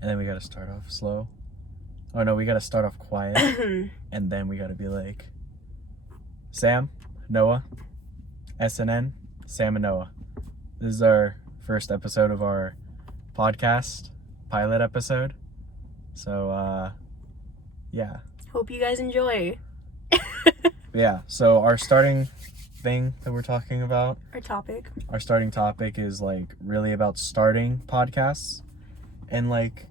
And then we gotta start off slow. Oh no, we gotta start off quiet. And then we gotta be like, Sam, Noah, SNN, Sam and Noah. This is our first episode of our podcast, pilot episode. So, yeah. Hope you guys enjoy. Yeah, so our starting thing that we're talking about, Our starting topic is like really about starting podcasts. And like,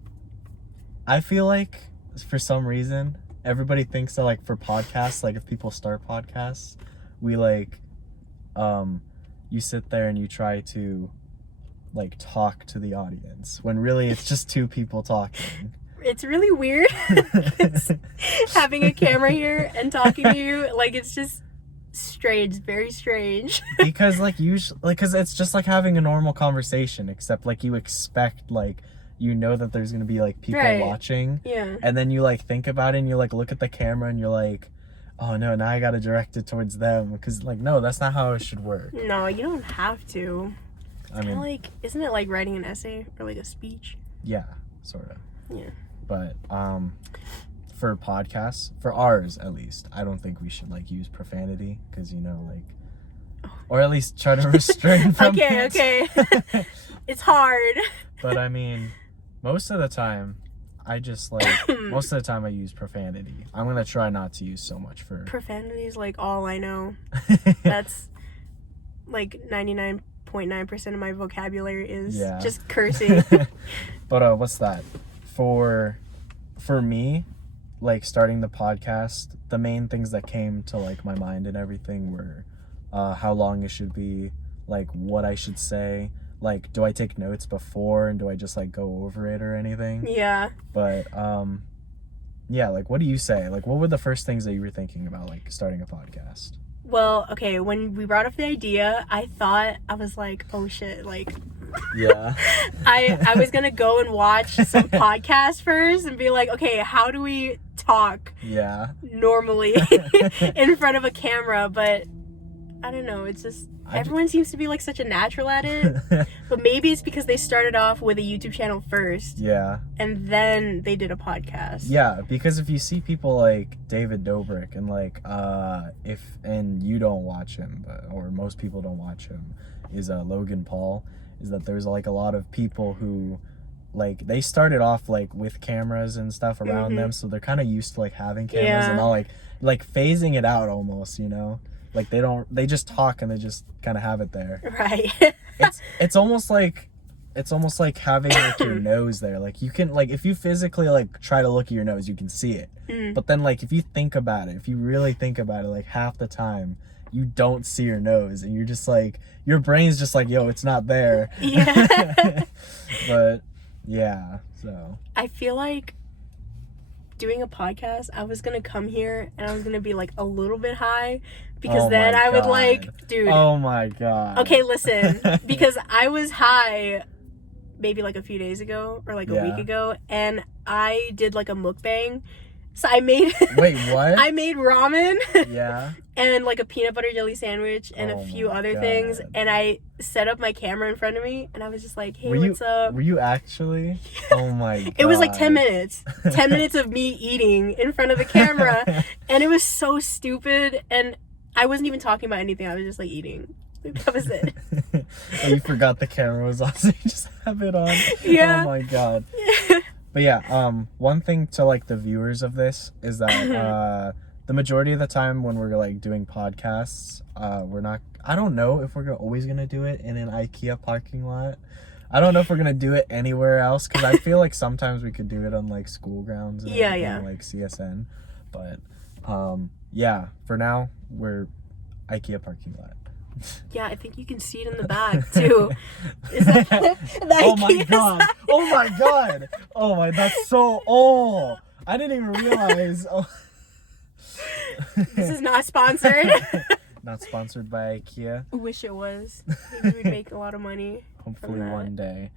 I feel like for some reason, everybody thinks that like for podcasts, like if people start podcasts, we like, you sit there and you try to like talk to the audience when really it's just two people talking. It's really weird having a camera here and talking to you. Like, it's just strange, very strange. Because like usually, like, cause it's just like having a normal conversation, except like you expect like, you know that there's gonna be like people watching. Yeah. And then you like think about it and you like look at the camera and you're like, oh no, now I gotta direct it towards them. Because like, no, that's not how it should work. No, you don't have to. I mean, like, isn't it like writing an essay or like a speech? Yeah, sort of. Yeah. But for podcasts, for ours at least, I don't think we should like use profanity because, you know, like, or at least try to restrain from it. Okay. It's hard. But I mean, most of the time I just like most of the time I use profanity. I'm gonna try not to use so much for profanity is like all I know. That's like 99.9% of my vocabulary is just cursing. But what's that? For me, like starting the podcast, the main things that came to like my mind and everything were how long it should be, like what I should say, like do I take notes before and do I just like go over it or anything? Yeah. But yeah, like what do you say? Like what were the first things that you were thinking about like starting a podcast? Well, okay, when we brought up the idea, I was like, oh shit, like, yeah. I was gonna go and watch some podcasts first and be like, okay, how do we talk normally in front of a camera? But I don't know, it's just everyone seems to be like such a natural at it. But maybe it's because they started off with a YouTube channel first. Yeah. And then they did a podcast. Yeah, because if you see people like David Dobrik and like and you don't watch him, or most people don't watch him, is Logan Paul, is that there's like a lot of people who like they started off like with cameras and stuff around them, so they're kind of used to like having cameras and all like phasing it out almost, you know? Like they just talk and they just kind of have it there. Right. It's almost like having like your nose there. Like you can like if you physically like try to look at your nose, you can see it. But then like if you think about it, if you really think about it, like half the time you don't see your nose and you're just like your brain's just like, yo, it's not there. Yeah. But yeah, so I feel like doing a podcast, I was gonna come here and I was gonna be like a little bit high because then I would like, dude. Oh my god. Okay, listen, because I was high maybe like a few days ago or like a week ago, and I did like a mukbang. So I made Wait, what? I made ramen. Yeah. And like a peanut butter jelly sandwich and a few other things, and I set up my camera in front of me and I was just like, hey, what's up? Were you actually? Oh my god. It was like 10 minutes. 10 minutes of me eating in front of the camera, and it was so stupid, and I wasn't even talking about anything. I was just like eating. That was it. And you forgot the camera was on, so you just have it on. Yeah. Oh my god. But yeah, one thing to like the viewers of this is that the majority of the time when we're like doing podcasts, I don't know if we're always gonna do it in an IKEA parking lot. I don't know if we're gonna do it anywhere else, because I feel like sometimes we could do it on like school grounds and like CSN. But yeah, for now we're IKEA parking lot. Yeah, I think you can see it in the back too. Oh my god! Oh my god! Oh my, that's so old. I didn't even realize. Oh. This is not sponsored. Not sponsored by IKEA. I wish it was. Maybe we'd make a lot of money. Hopefully one day.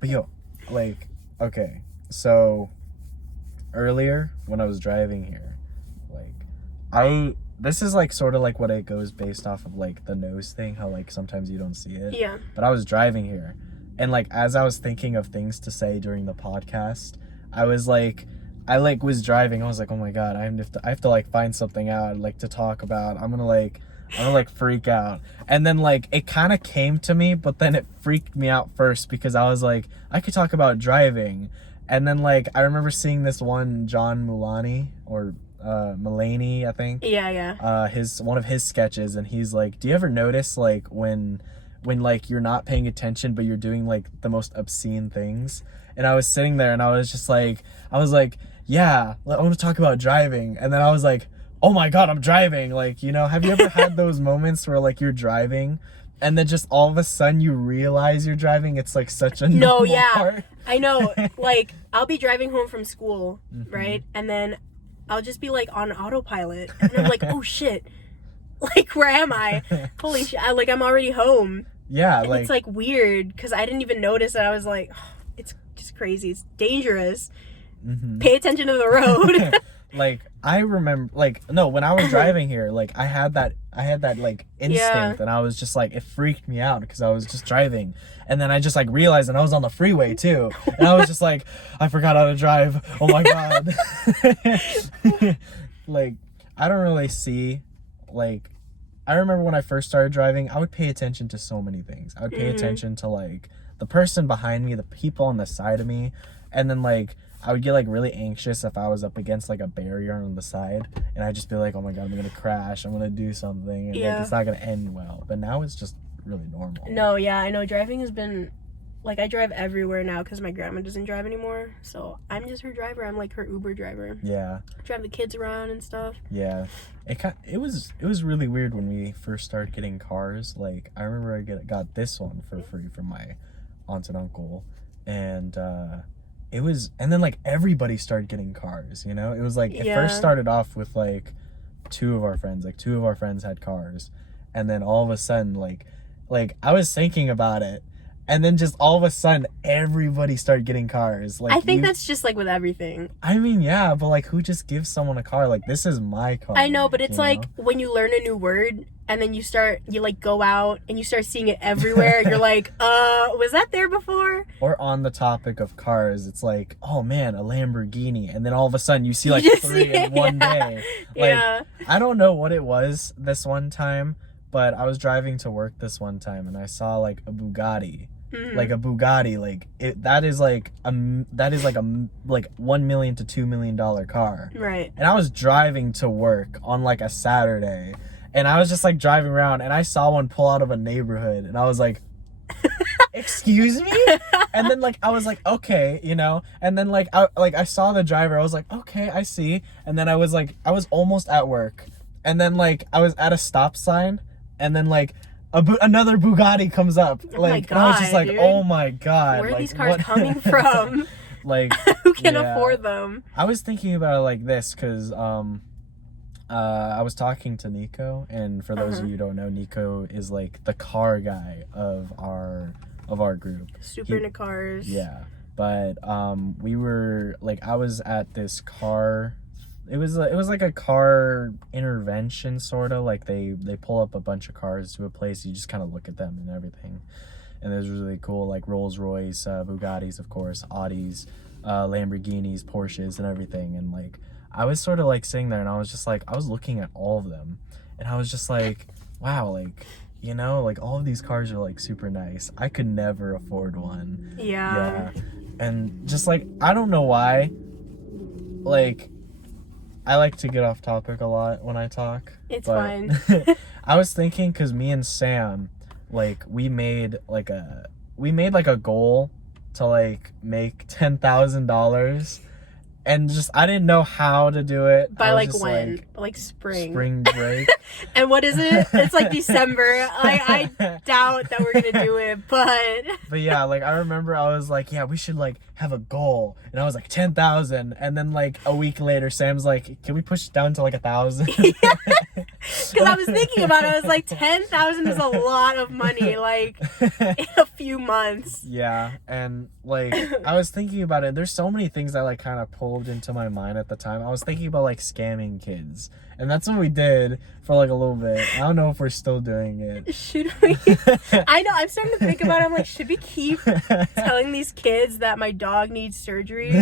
But yo, like, okay, so earlier when I was driving here, like, this is like sort of like what it goes based off of like the nose thing, how like sometimes you don't see it. Yeah. But I was driving here And like as I was thinking of things to say during the podcast, I was like, was driving. I was like, oh my god, I have to like find something out like to talk about. I'm gonna freak out. And then like it kind of came to me, but then it freaked me out first because I was like, I could talk about driving. And then like I remember seeing this one John Mulaney or Mulaney, I think. Yeah. One of his sketches, and he's like, do you ever notice like when like you're not paying attention but you're doing like the most obscene things? And I was sitting there and I was like, yeah, I want to talk about driving. And then I was like, oh my god, I'm driving. Like, you know, have you ever had those moments where like you're driving and then just all of a sudden you realize you're driving? It's like such a normal part. I know. Like, I'll be driving home from school, right? And then I'll just be like on autopilot. And I'm like, oh shit. Like, where am I? Holy shit. Like, I'm already home. Yeah. And it's like weird because I didn't even notice that. I was like, oh, it's just crazy. It's dangerous. Pay attention to the road. Like, I remember, like, no, when I was driving here, like, I had that like instinct, and I was just like, it freaked me out because I was just driving, and then I just like realized, and I was on the freeway too, and I was just like, I forgot how to drive. Oh my god. Like, I don't really see, like, I remember when I first started driving, I would pay attention to so many things. I would pay attention to like the person behind me, the people on the side of me, and then like I would get like really anxious if I was up against like a barrier on the side, and I'd just be like, oh my god, I'm gonna crash, I'm gonna do something, and like, it's not gonna end well. But now it's just really normal. No, yeah, I know. Driving has been, like, I drive everywhere now because my grandma doesn't drive anymore, so I'm just her driver. I'm like her Uber driver. Yeah. Drive the kids around and stuff. Yeah. It was really weird when we first started getting cars. Like, I remember I got this one for free from my aunt and uncle, and and then like everybody started getting cars, you know? It was like, it first started off with like two of our friends had cars, and then all of a sudden like I was thinking about it, and then just all of a sudden everybody started getting cars. Like, I think that's just like with everything. I mean, yeah, but like, who just gives someone a car? Like, this is my car. I know, but it's like when you learn a new word and then you like go out and you start seeing it everywhere. You're like, was that there before? Or on the topic of cars, it's like, oh man, a Lamborghini, and then all of a sudden you see like three in one day. Like, I don't know what it was this one time, but I was driving to work this one time and I saw like a Bugatti. Like a Bugatti, like that is like a $1 million to $2 million car, right? And I was driving to work on like a Saturday, and I was just like driving around, and I saw one pull out of a neighborhood, and I was like, excuse me? And then like I was like, okay, you know, and then like I saw the driver, I was like, okay, I see, and then I was almost at work, and then like I was at a stop sign, and then like another Bugatti comes up, like, and I was just like, dude, oh my god, where are like, these cars coming from? Like, who can afford them? I was thinking about it like this because I was talking to Nico, and for those of you who don't know, Nico is like the car guy of our group. Super into cars. Yeah, but we were like, I was at this car. It was like a car intervention, sort of, like they pull up a bunch of cars to a place, you just kind of look at them and everything, and it was really cool, like Rolls Royce, Bugattis, of course, Audis, Lamborghinis, Porsches, and everything. And like I was sort of like sitting there, and I was just like, I was looking at all of them, and I was just like, wow, like, you know, like all of these cars are like super nice. I could never afford one. Yeah. And just like, I don't know why, like, I like to get off topic a lot when I talk. It's fine. I was thinking, because me and Sam, like, we made like a goal to like make $10,000, and just I didn't know how to do it. By like when? Like spring break. And what is it? It's like December. I doubt that we're gonna do it, but yeah, like I remember I was like, yeah, we should like have a goal, and I was like 10,000, and then like a week later Sam's like, can we push it down to like 1,000? Because I was thinking about it. I was like, 10,000 is a lot of money, like, in a few months. Yeah, and, like, I was thinking about it. There's so many things that, like, kind of pulled into my mind at the time. I was thinking about, like, scamming kids. And that's what we did for, like, a little bit. I don't know if we're still doing it. Should we? I know, I'm starting to think about it. I'm like, should we keep telling these kids that my dog needs surgery?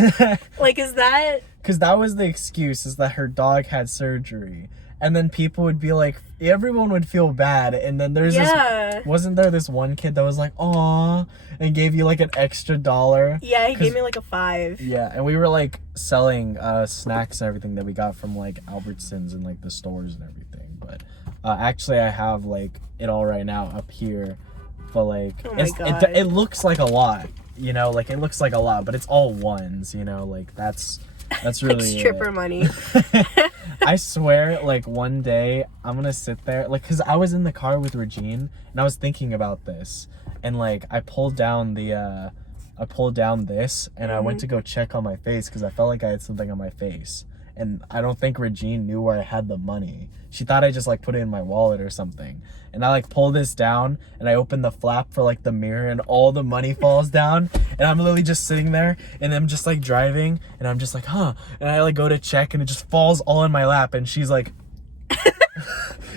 Like, is that... Because that was the excuse, is that her dog had surgery. And then people would be like, everyone would feel bad. And then there's this, wasn't there this one kid that was like, aw, and gave you like an extra $1? Yeah, he gave me like a $5. Yeah, and we were like selling snacks and everything that we got from like Albertsons and like the stores and everything. But actually I have like it all right now up here. But like, oh my God. It looks like a lot, you know, like it looks like a lot, but it's all ones, you know, like that's really like stripper money. I swear, like one day I'm gonna sit there, like, cause I was in the car with Regine and I was thinking about this, and like I pulled down this and I went to go check on my face because I felt like I had something on my face, and I don't think Regine knew where I had the money. She thought I just like put it in my wallet or something, and I like pull this down and I open the flap for like the mirror and all the money falls down, and I'm literally just sitting there and I'm just like driving and I'm just like, huh, and I like go to check and it just falls all in my lap, and she's like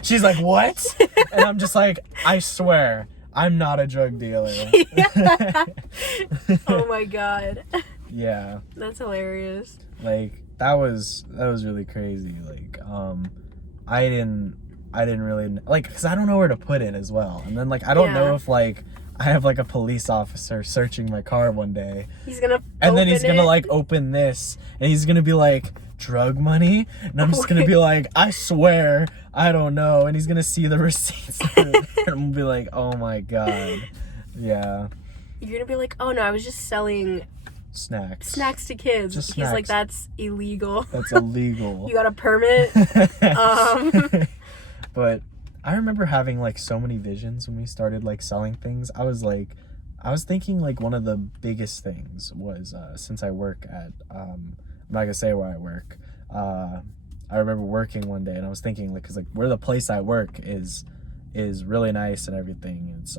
she's like, what? And I'm just like, I swear I'm not a drug dealer. Oh my God. Yeah, that's hilarious. Like that was really crazy. Like I didn't really like, because I don't know where to put it as well, and then like I don't know if like I have like a police officer searching my car one day, he's gonna like open this and he's gonna be like, drug money, and I'm just gonna be like, I swear I don't know, and he's gonna see the receipts and I'm gonna be like, oh my God. Yeah, you're gonna be like, oh no, I was just selling snacks to kids. Just he's snacks. like, that's illegal. That's illegal. You got a permit? But I remember having like so many visions when we started like selling things. I was thinking like one of the biggest things was since I work at I'm not gonna say where I work. I remember working one day and I was thinking like, cause like where the place I work is really nice and everything. It's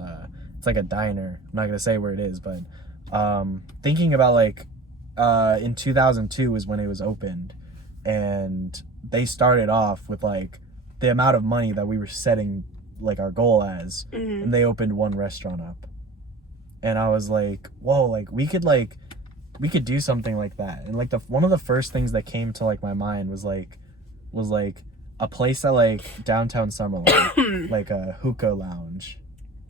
like a diner. I'm not gonna say where it is, but thinking about like in 2002 is when it was opened, and they started off with like the amount of money that we were setting like our goal as, and they opened one restaurant up, and I was like, whoa, like we could do something like that. And like one of the first things that came to like my mind was like a place at like downtown Summerlin, like a hookah lounge,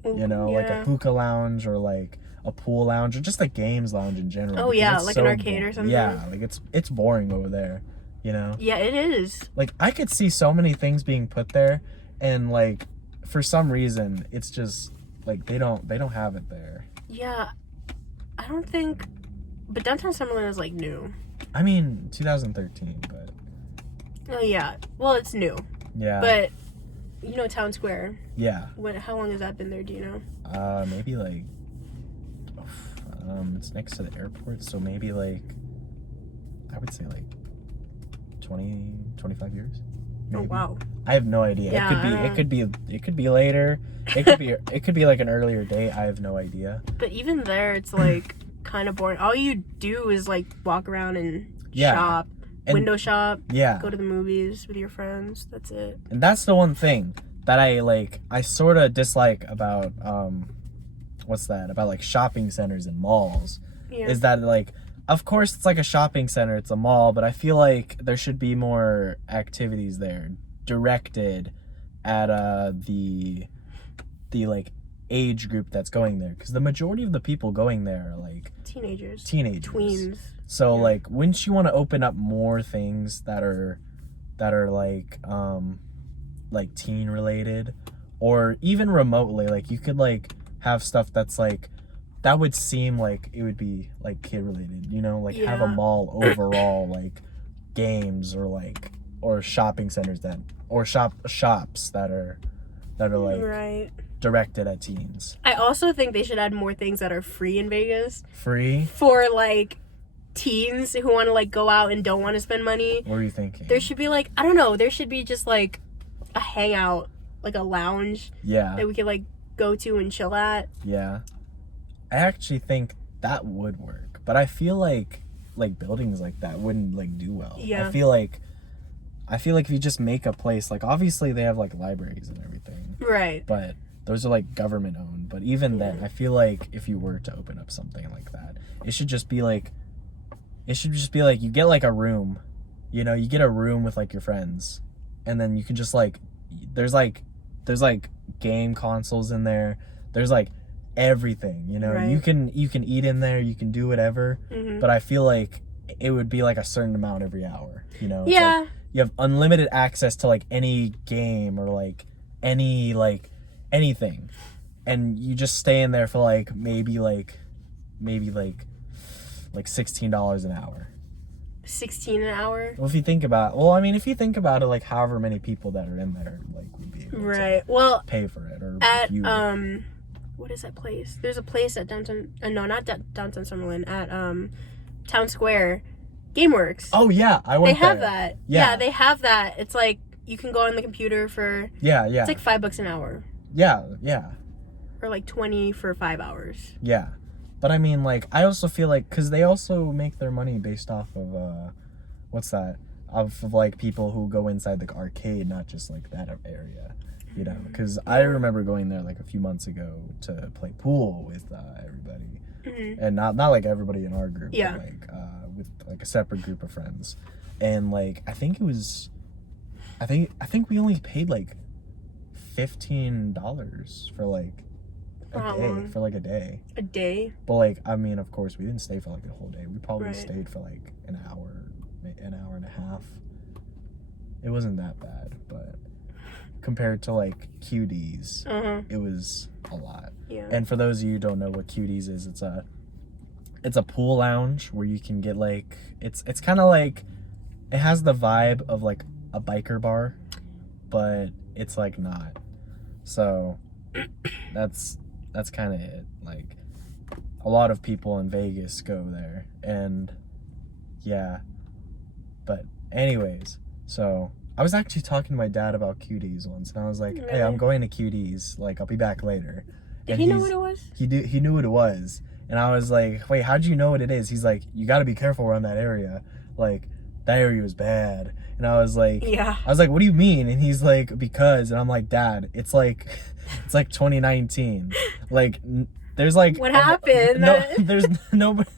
you know, like a hookah lounge or like a pool lounge or just a games lounge in general. Oh yeah, like an arcade or something. Yeah, like it's boring over there, you know. Yeah, it is. Like I could see so many things being put there, and like for some reason it's just like they don't have it there. Yeah, I don't think. But downtown Summerlin is like new. I mean 2013, but. Oh yeah, well it's new. Yeah. But you know Town Square. Yeah. How long has that been there? Do you know? Maybe like. It's next to the airport, so maybe like I would say like 25 years. Maybe. Oh wow. I have no idea. Yeah, it could be later. It could be like an earlier date. I have no idea. But even there it's like kind of boring. All you do is like walk around and shop, window shop, go to the movies with your friends. That's it. And that's the one thing that I sort of dislike about about like shopping centers and malls, is that like, of course it's like a shopping center, it's a mall, but I feel like there should be more activities there directed at the like age group that's going there, because the majority of the people going there are like teenagers, tweens. So like, wouldn't you want to open up more things that are like teen related, or even remotely, like you could like have stuff that's like, that would seem like it would be like kid related, you know, like have a mall overall, like games or shopping centers or shops that are like directed at teens. I also think they should add more things that are free in Vegas. Free? For like teens who want to like go out and don't want to spend money. What are you thinking? There should be like, I don't know, there should be just like a hangout, like a lounge that we could like go to and chill at. Yeah. I actually think that would work, but I feel like buildings like that wouldn't like do well. Yeah. I feel like if you just make a place, like obviously they have like libraries and everything. Right. But those are like government owned. But even then, I feel like if you were to open up something like that, it should just be like you get like a room, you know, you get a room with like your friends, and then you can just like there's like game consoles in there. There's like everything, you know. Right. You can eat in there, you can do whatever. Mm-hmm. But I feel like it would be like a certain amount every hour, you know. It's Yeah. like you have unlimited access to like any game or like any like anything, and you just stay in there for like maybe like $16 an hour. 16 an hour. Well, if you think about it, like however many people that are in there like would be able Right. to Well, pay for it, or at you what is that place? There's a place at downtown. No, not downtown Summerlin. At Town Square, GameWorks. Oh yeah, I went They have there. that. Yeah. Yeah, they have that. It's like you can go on the computer for. Yeah. It's like $5 an hour. Yeah. Or like 20 for 5 hours. Yeah. But I mean, like, I also feel like, because they also make their money based off of, what's that? Of like, people who go inside the arcade, not just, like, that area, you know? Because I remember going there, like, a few months ago to play pool with everybody. Mm-hmm. And not like everybody in our group, Yeah. but, like, with, like, a separate group of friends. And, like, I think we only paid, like, $15 for, like, a day. A day? But like, I mean, of course, we didn't stay for like the whole day. We probably Right. stayed for like an hour and a half. It wasn't that bad, but compared to like QD's, it was a lot. Yeah. And for those of you who don't know what QD's is, it's a pool lounge where you can get like it's kind of like, it has the vibe of like a biker bar, but it's like not. So that's kind of it. Like, a lot of people in Vegas go there, and yeah. But anyways, so I was actually talking to my dad about QD's once, and I was like, Really? hey, I'm going to QD's, like, I'll be back later. Did And he know what it was? He knew what it was. And I was like, wait, how'd you know what it is? He's like, you got to be careful around that area. Like, that area was bad. And I was like, Yeah. what do you mean? And he's like, because. And I'm like, Dad, it's like 2019. Like, there's like, What happened? No, there's nobody.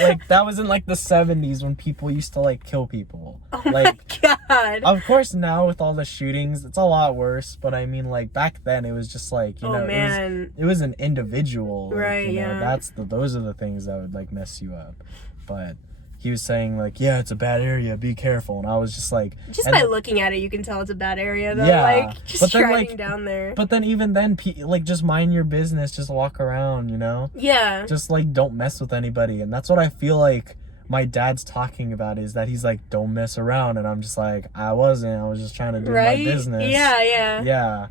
Like, that was in like the 70s when people used to like kill people. Oh Like, my God. of course now with all the shootings, it's a lot worse. But I mean, like, back then it was just like, you know, man. it was an individual. Like, Right, you know, yeah. those are the things that would like mess you up. But he was saying like, yeah, it's a bad area, be careful. And I was just like, Just and- by looking at it, you can tell it's a bad area, though. Yeah, Like, just but then, driving like- down there. But then even then, like, just mind your business, just walk around, you know? Yeah. Just like, don't mess with anybody. And that's what I feel like my dad's talking about, is that he's like, don't mess around. And I'm just like, I was just trying to do my business. Yeah. Yeah,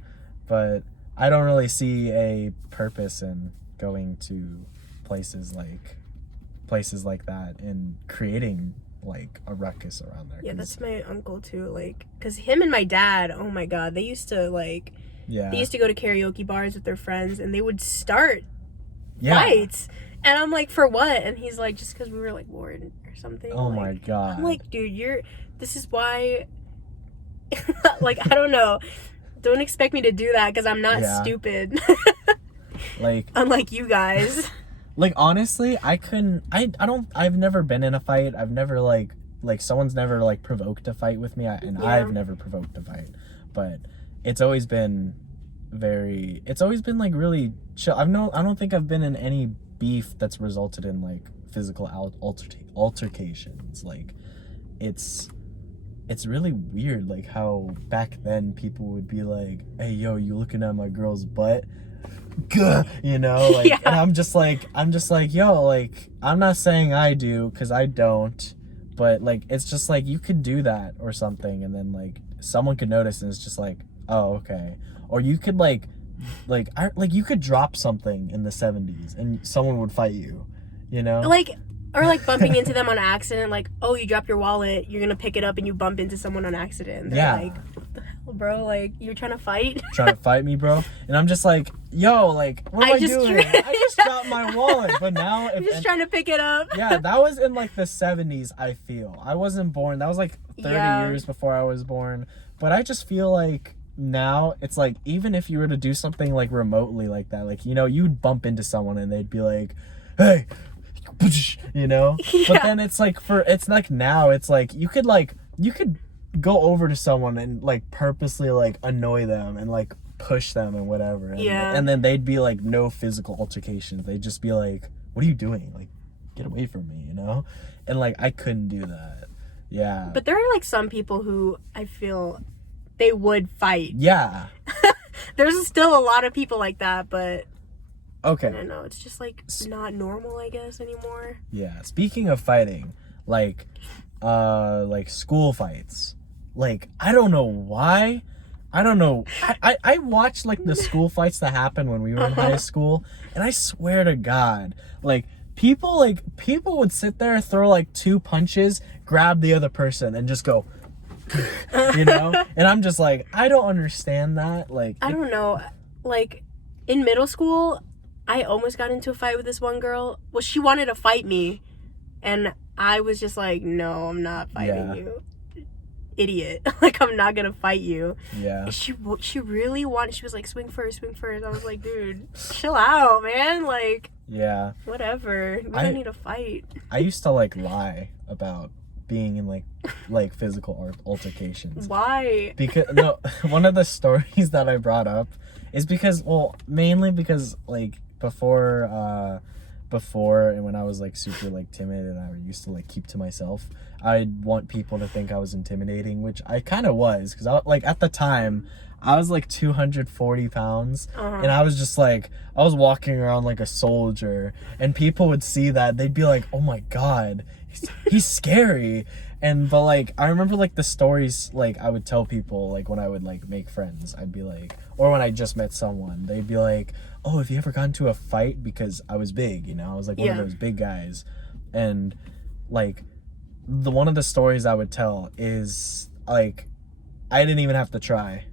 but I don't really see a purpose in going to places like that and creating like a ruckus around there. Yeah, that's my uncle too. Like, cause him and my dad, oh my God, they used to like, yeah, they used to go to karaoke bars with their friends, and they would start yeah. fights. And I'm like, for what? And he's like, just because we were like bored or something. Oh like, my God. I'm like, dude, this is why. Like, I don't know. Don't expect me to do that because I'm not Yeah. stupid. Like, Unlike you guys. like honestly, I've never been in a fight. I've never like someone's never like provoked a fight with me, and Yeah. I've never provoked a fight. But it's always been like really chill. I don't think I've been in any beef that's resulted in like physical altercations. Like, it's really weird, like how back then people would be like, hey yo, you looking at my girl's butt? Gah, you know, like, Yeah. and I'm just like, yo, like, I'm not saying I do, because I don't, but like, it's just like, you could do that or something, and then like someone could notice, and it's just like, oh, okay. Or you could like you could drop something in the 70s and someone would fight you, you know? Like, or like bumping into them on accident. Like, oh, you drop your wallet, you're gonna pick it up and you bump into someone on accident. They're Yeah. like, what the hell, bro. Like, you're trying to fight? Trying to fight me, bro? And I'm just like, yo, like, what am I doing? I just dropped my wallet. But now... I'm just trying to pick it up. Yeah, that was in, like, the 70s, I feel. I wasn't born. That was, like, 30 years before I was born. But I just feel like now, it's like, even if you were to do something, like, remotely like that, like, you know, you'd bump into someone and they'd be like, hey, you know? Yeah. But then it's like, it's like now, it's like, you could go over to someone and, like, purposely, like, annoy them and, like, push them and whatever. And, and then they'd be like, no physical altercations. They'd just be like, what are you doing? Like, get away from me, you know? And, like, I couldn't do that. Yeah. But there are, like, some people who I feel they would fight. Yeah. There's still a lot of people like that, but okay. I don't know. It's just, like, not normal, I guess, anymore. Yeah. Speaking of fighting, like school fights. Like, I don't know why. I don't know. I watched, like, the school fights that happened when we were in high school, and I swear to God, like, people would sit there, throw, like, 2 punches, grab the other person, and just go, you know? And I'm just like, I don't understand that. Like, I don't know. Like, in middle school, I almost got into a fight with this one girl. Well, she wanted to fight me, and I was just like, no, I'm not fighting you. Idiot. Like, I'm not gonna fight you. Yeah. She really wanted, she was like, swing first. I was like, dude, chill out, man. Like, yeah, whatever. We don't need to fight. I used to, like, lie about being in, like physical altercations. Why? Because, no, one of the stories that I brought up is because, well, mainly because, like, before and when I was, like, super, like, timid and I used to, like, keep to myself, I'd want people to think I was intimidating, which I kind of was, because like, at the time I was like 240 pounds, and I was just like, I was walking around like a soldier, and people would see that, they'd be like, oh my God, he's scary. But like, I remember, like, the stories, like, I would tell people, like, when I would, like, make friends, I'd be like, or when I just met someone, they'd be like, oh, have you ever gotten into a fight? Because I was big, you know, I was like one of those big guys. And like, one of the stories I would tell is, like, I didn't even have to try.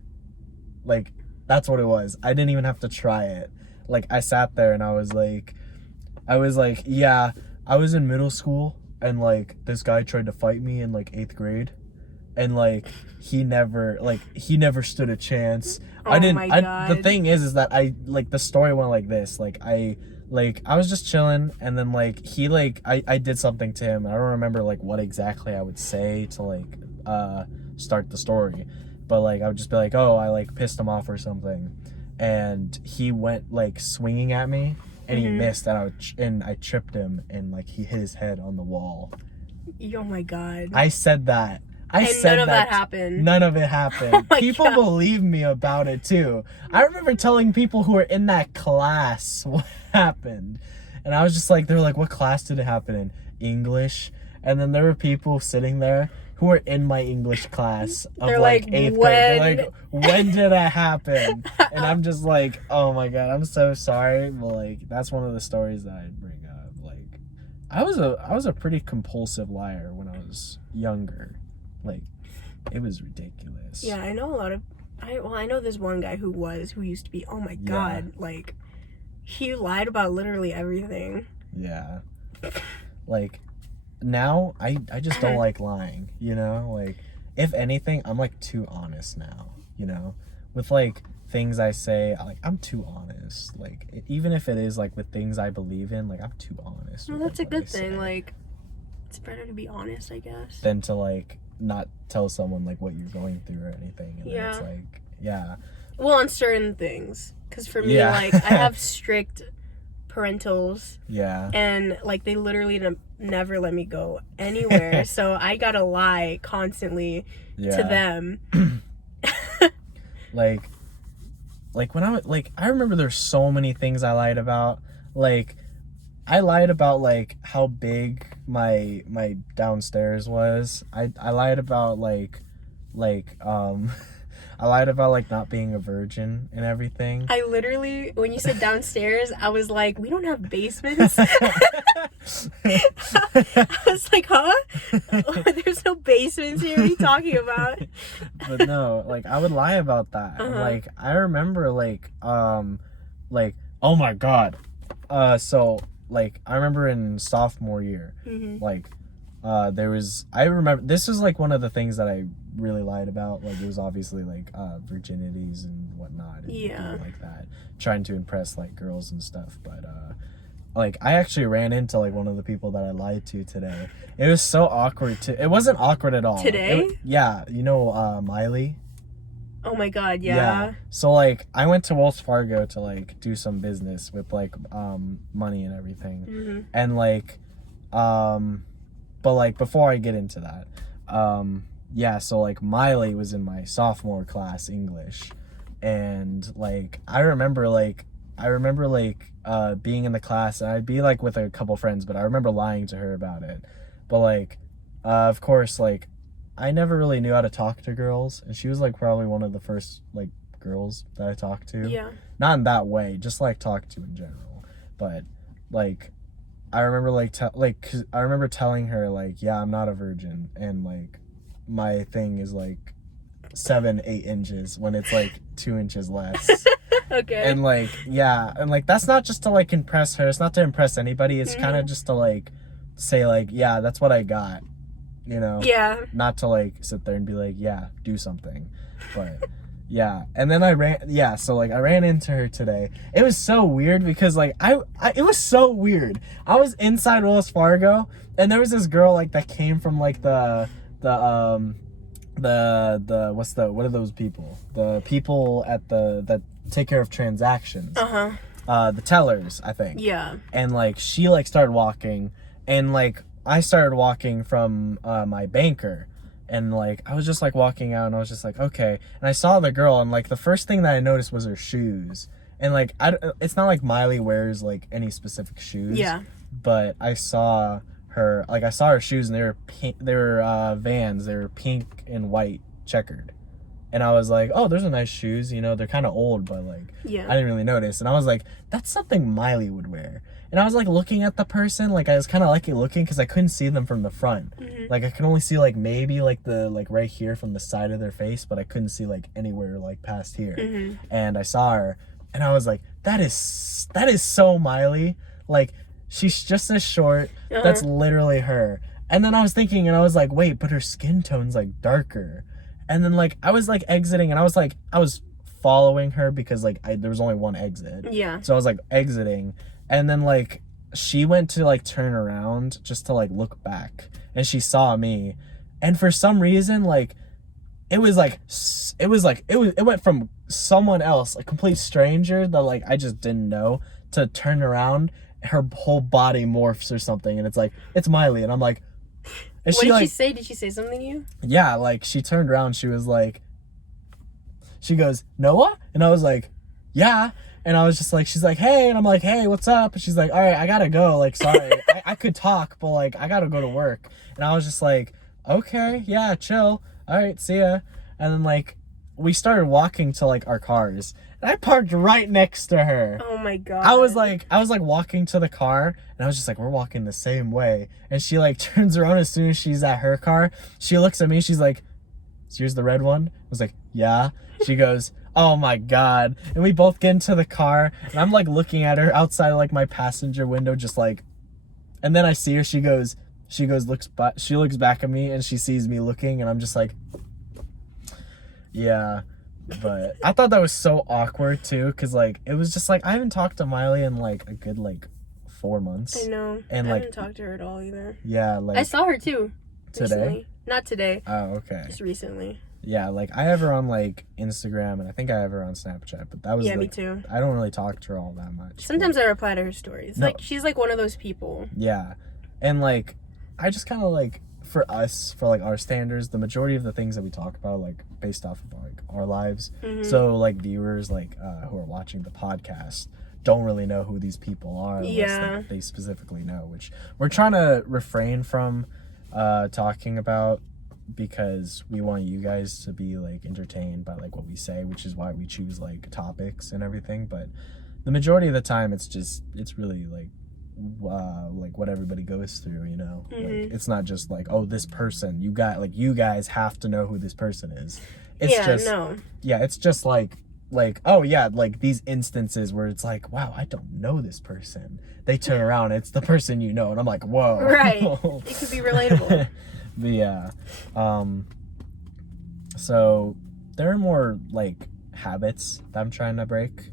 Like, that's what it was. I didn't even have to try it. Like, I sat there and I was like, yeah, I was in middle school, and, like, this guy tried to fight me in, like, 8th grade, and, like, he never stood a chance. The thing is that the story went like this. Like, I was just chilling, and then, like, he, like, I did something to him. I don't remember, like, what exactly I would say to, like, start the story, but, like, I would just be like, oh, I, like, pissed him off or something, and he went, like, swinging at me, and he missed, and I tripped him, and, like, he hit his head on the wall. Oh my God. I said that. None of that happened. None of it happened. Oh, people believe me about it too. I remember telling people who were in that class what happened. And I was just like, they were like, what class did it happen in? English. And then there were people sitting there who were in my English class of, they're like 8th grade. They're like, when did it happen? And I'm just like, oh my God, I'm so sorry. But, like, that's one of the stories that I bring up. Like, I was a pretty compulsive liar when I was younger. Like, it was ridiculous. Yeah, I know a lot of... I know there's one guy who used to be, oh my God, like, he lied about literally everything. Yeah. Like, now, I just don't like lying, you know? Like, if anything, I'm, like, too honest now, you know? With, like, things I say, I'm too honest. Like, even if it is, like, with things I believe in, like, I'm too honest. Well, that's a good thing. Like, it's better to be honest, I guess. Than to, like, not tell someone, like, what you're going through or anything. And then it's like, yeah. Well, on certain things. Because for me, like, I have strict parentals. Yeah. And, like, they literally never let me go anywhere. So I gotta lie constantly to them. like when I remember there's so many things I lied about. Like, I lied about, like, how big my downstairs was. I lied about, like I lied about, like, not being a virgin and everything. I literally, when you said downstairs, I was like, we don't have basements. I was like, huh? There's no basements here. What are you talking about? but no, like I would lie about that. Uh-huh. Like I remember like oh my god. So like I remember in sophomore year, like I remember this was like one of the things that I really lied about. Like it was obviously like virginities and whatnot, and things like that, trying to impress like girls and stuff. But like I actually ran into like one of the people that I lied to today. It was so awkward. It wasn't awkward at all. Today? Yeah, you know Miley. Oh my god, yeah. So like I went to Wells Fargo to like do some business with like money and everything, and like but like before I get into that, so like Miley was in my sophomore class English, and like I remember being in the class, and I'd be like with a couple friends, but I remember lying to her about it. But like of course, like I never really knew how to talk to girls, and she was like probably one of the first like girls that I talked to. Yeah. Not in that way, just like talk to in general. But like I remember cause I remember telling her like, yeah, I'm not a virgin, and like my thing is like 7-8 inches when it's like 2 inches less. Okay. And like and like that's not just to like impress her. It's not to impress anybody. It's kind of just to like say like, yeah, that's what I got. You know? Yeah. Not to like sit there and be like, yeah, do something. But yeah. And then I ran into her today. It was so weird because like it was so weird. I was inside Wells Fargo, and there was this girl like that came from like what are those people? The people at that take care of transactions. The tellers, I think. Yeah. And like she like started walking, and like I started walking from my banker, and like I was just like walking out, and I was just like, okay. And I saw the girl, and like the first thing that I noticed was her shoes. And like it's not like Miley wears like any specific shoes. Yeah. But I saw her shoes, and they were pink. They were Vans. They were pink and white checkered. And I was like, oh, those are nice shoes. You know, they're kind of old, but like I didn't really notice. And I was like, that's something Miley would wear. And I was like looking at the person, like I was kind of liking looking because I couldn't see them from the front. Like I could only see like maybe like the like right here from the side of their face, but I couldn't see like anywhere like past here. And I saw her, and I was like, that is so Miley. Like she's just as short. That's literally her. And then I was thinking, and I was like, wait, but her skin tone's like darker. And then like I was like exiting, and I was following her because like there was only one exit. Yeah. So I was like exiting. And then like she went to like turn around just to like look back, and she saw me, and for some reason like it went from someone else, a complete stranger that like I just didn't know, to turn around, her whole body morphs or something, and it's like, it's Miley, and I'm like, what did she say? Did she say something to you? Yeah, like she turned around, she was like, she goes, Noah? And I was like, yeah. And I was just like, she's like, hey. And I'm like, hey, what's up? And she's like, all right, I gotta go. Like, sorry. I could talk, but like, I gotta go to work. And I was just like, okay, yeah, chill. All right, see ya. And then like, we started walking to like our cars. And I parked right next to her. Oh my god. I was like walking to the car, and I was just like, we're walking the same way. And she like turns around as soon as she's at her car. She looks at me, she's like, here's the red one? I was like, yeah. She goes, oh my god. And we both get into the car, and I'm like looking at her outside of like my passenger window, just like, and then I see her, she looks back at me, and she sees me looking, and I'm just like, yeah. But I thought that was so awkward too, because like it was just like I haven't talked to Miley in like a good like 4 months. I know. And I like haven't talked to her at all either. Yeah, like I saw her too. Today? Recently. Not today. Oh, okay. Just recently. Yeah, like I have her on like Instagram, and I think I have her on Snapchat, but that was me like, too. I don't really talk to her all that much. Sometimes I reply to her stories. No. Like she's like one of those people. Yeah. And like I just kind of like, for us, for like our standards, the majority of the things that we talk about like based off of like our lives. So like viewers like who are watching the podcast don't really know who these people are unless like, they specifically know, which we're trying to refrain from talking about, because we want you guys to be like entertained by like what we say, which is why we choose like topics and everything. But the majority of the time it's really like like what everybody goes through, you know. Mm-hmm. Like it's not just like, oh, this person, you guys have to know who this person is. It's it's just like oh yeah, like these instances where it's like, wow, I don't know this person, they turn around, it's the person you know, and I'm like, whoa. Right. It could be relatable. But yeah, so there are more like habits that I'm trying to break.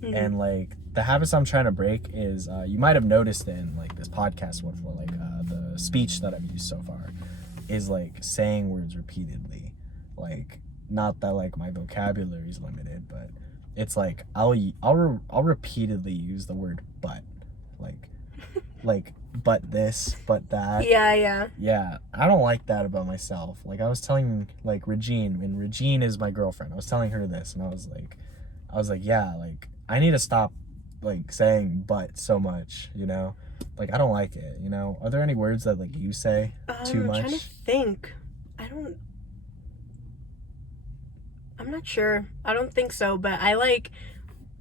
Mm-hmm. And like the habits I'm trying to break is you might have noticed in like this podcast with like the speech that I've used so far is like saying words repeatedly. Like not that like my vocabulary is limited, but it's like I'll repeatedly use the word but, like but this, but that. Yeah, I don't like that about myself. Like I was telling like Regine, and Regine is my girlfriend, I was telling her this, and I was like yeah, like I need to stop like saying but so much, you know. Like I don't like it, you know. Are there any words that like you say too much? I'm trying to think. I'm not sure. I don't think so, but I like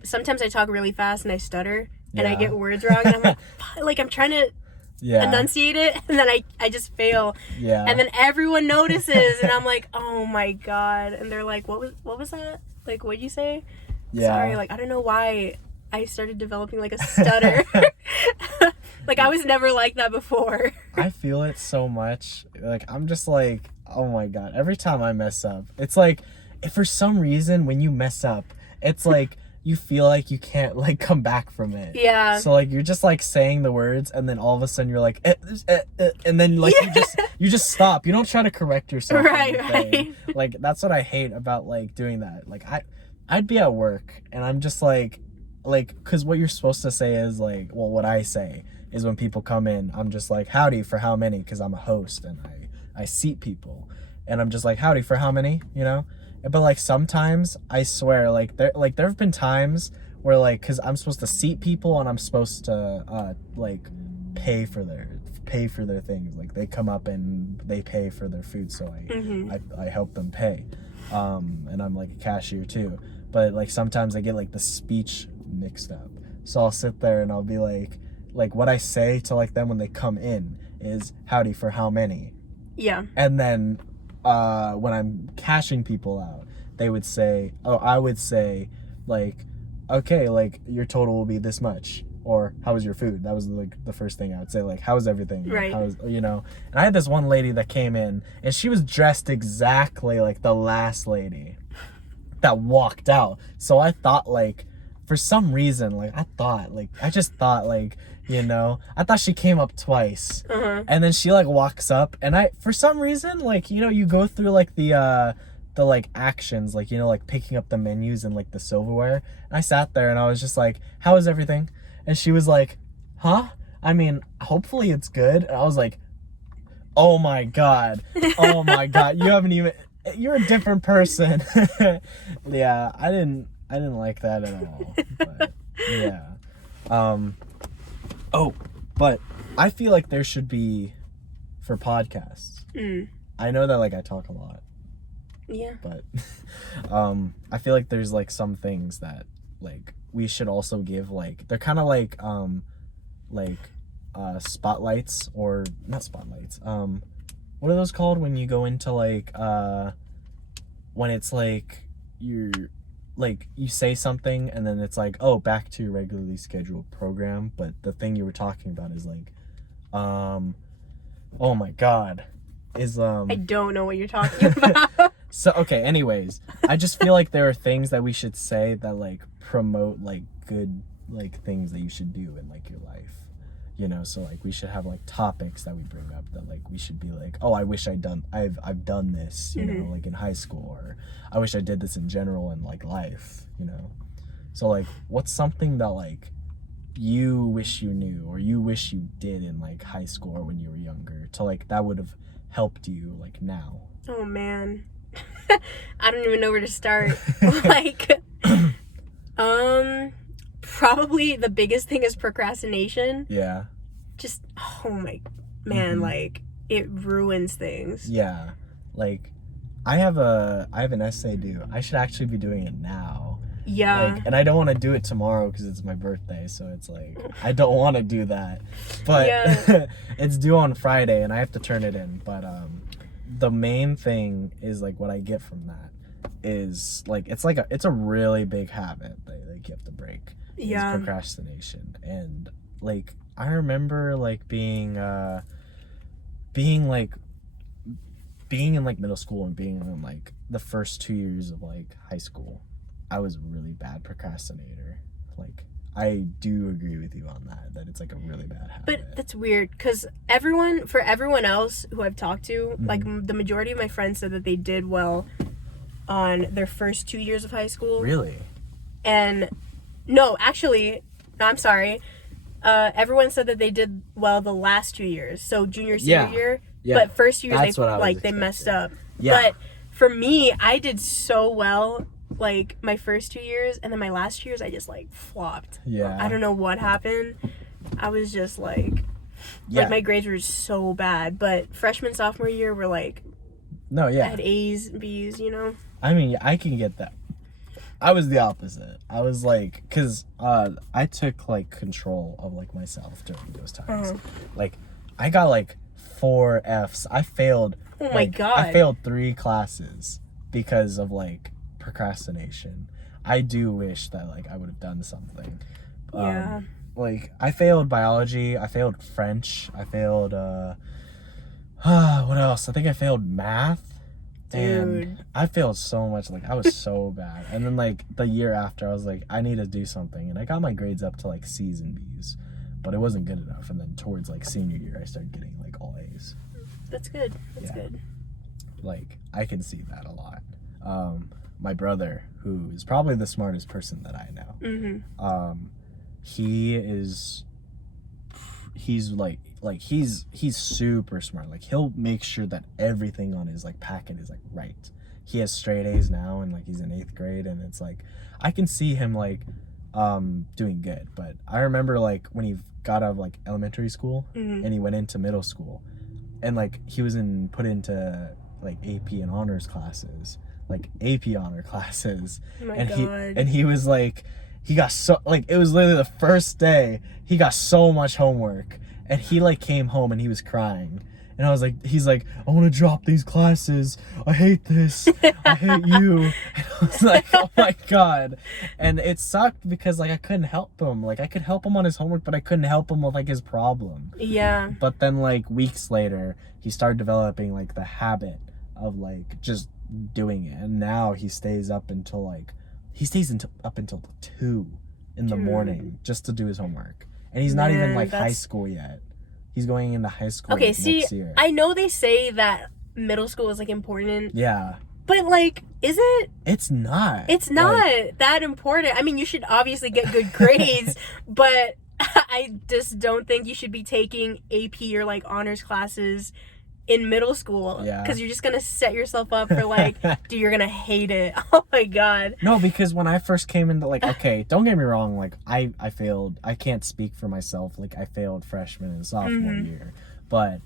sometimes I talk really fast and I stutter and I get words wrong, and I'm like I'm trying to enunciate it, and then I just fail. Yeah. And then everyone notices, and I'm like, oh my god. And they're like, what was that? Like, what'd you say? Yeah. Sorry, like I don't know why I started developing like a stutter. Like I was never like that before. I feel it so much. Like I'm just like, oh my god. Every time I mess up, it's like, if for some reason when you mess up, it's like you feel like you can't like come back from it. Yeah. So like you're just like saying the words, and then all of a sudden you're like, and then like you just stop. You don't try to correct yourself. Right. Like that's what I hate about like doing that. Like I'd be at work and I'm just like, because what you're supposed to say is like, well, what I say is when people come in, I'm just like, howdy for how many, because I'm a host and I seat people, and I'm just like, howdy for how many, you know. But like sometimes I swear, like there have been times where like, because I'm supposed to seat people and I'm supposed to like pay for their things, like they come up and they pay for their food, so I help them pay, and I'm like a cashier too. But like sometimes I get like the speech mixed up, so I'll sit there and I'll be like what I say to like them when they come in is howdy for how many. Yeah. And then when I'm cashing people out, I would say like, okay, like your total will be this much, or how was your food? That was like the first thing I would say, like how was everything, right? How was, you know. And I had this one lady that came in and she was dressed exactly like the last lady that walked out. So I thought like, for some reason, like I just thought like, you know, I thought she came up twice. And then she like walks up, and for some reason, like, you know, you go through like the like actions, like, you know, like picking up the menus and like the silverware. And I sat there and I was just like, how is everything? And she was like, huh? I mean, hopefully it's good. And I was like, oh my god, you're a different person. Yeah, I didn't like that at all. But yeah. But I feel like there should be, for podcasts. I know that like I talk a lot. Yeah. But I feel like there's like some things that like we should also give, like they're kind of like spotlights, or not spotlights. What are those called when you go into like when it's like you're like you say something and then it's like, oh, back to your regularly scheduled program, but the thing you were talking about is like oh my god, is I don't know what you're talking about. So okay, anyways, I just feel like there are things that we should say that like promote like good like things that you should do in like your life, you know. So like we should have like topics that we bring up that like we should be like, oh, I wish I've done this, you know, like in high school, or I wish I did this in general in like life, you know. So like what's something that like you wish you knew, or you wish you did in like high school or when you were younger, to like that would have helped you like now? Oh man. I don't even know where to start. Like probably the biggest thing is procrastination. Yeah. Just, oh my man, like it ruins things. Yeah. Like I have an essay due. I should actually be doing it now. Yeah. Like, and I don't want to do it tomorrow because it's my birthday, so it's like I don't want to do that. But it's due on Friday, and I have to turn it in. But the main thing is like what I get from that is like it's a really big habit that like you have to break. Is procrastination. And like I remember like being in like middle school and being in like the first 2 years of like high school. I was a really bad procrastinator. Like, I do agree with you on that it's like a really bad habit. But that's weird, because for everyone else who I've talked to, like, the majority of my friends said that they did well on their first 2 years of high school. Really? And, no, I'm sorry. Everyone said that they did well the last 2 years. So, junior, senior year. Yeah. But first year, they messed up. Yeah. But for me, I did so well like my first 2 years, and then my last 2 years I just like flopped. Yeah. I don't know what happened. I was just like my grades were so bad. But freshman, sophomore year were like I had A's, B's, you know. I mean, I can get that. I was the opposite. I was like, because I took like control of like myself during those times. Like I got like 4 F's. I failed. Oh my god. I failed 3 classes because of like procrastination. I do wish that like I would have done something. Like I failed biology, I failed French, I failed what else? I think I failed math. Dude. And I failed so much. Like I was so bad. And then like the year after I was like I need to do something, and I got my grades up to like C's and B's, but it wasn't good enough. And then towards like senior year I started getting like all A's. That's good. That's good. Like I can see that a lot. My brother, who is probably the smartest person that I know, he's super smart. Like he'll make sure that everything on his like packet is like right. He has straight A's now, and like he's in 8th grade, and it's like I can see him like doing good. But I remember like when he got out of like elementary school and he went into middle school, and like he was put into like AP and honors classes. Like AP honor classes. Oh my God. He was like, he got so like it was literally the first day he got so much homework, and he like came home and he was crying, and I was like, he's like, I want to drop these classes, I hate this, I hate you. And I was like, oh my god. And it sucked because like I couldn't help him. Like I could help him on his homework, but I couldn't help him with like his problem. Yeah. But then like weeks later he started developing like the habit of like just doing it, and now he stays up until 2 in the morning just to do his homework, and he's not even like high school yet. He's going into high school next year. I know they say that middle school is like important, yeah, but like is it? It's not like, that important. I mean, you should obviously get good grades, but I just don't think you should be taking AP or like honors classes in middle school, because you're just gonna set yourself up for like dude, you're gonna hate it. Oh my god. No, because when I first came into like, okay, don't get me wrong, like I failed. I can't speak for myself. Like I failed freshman and sophomore year, but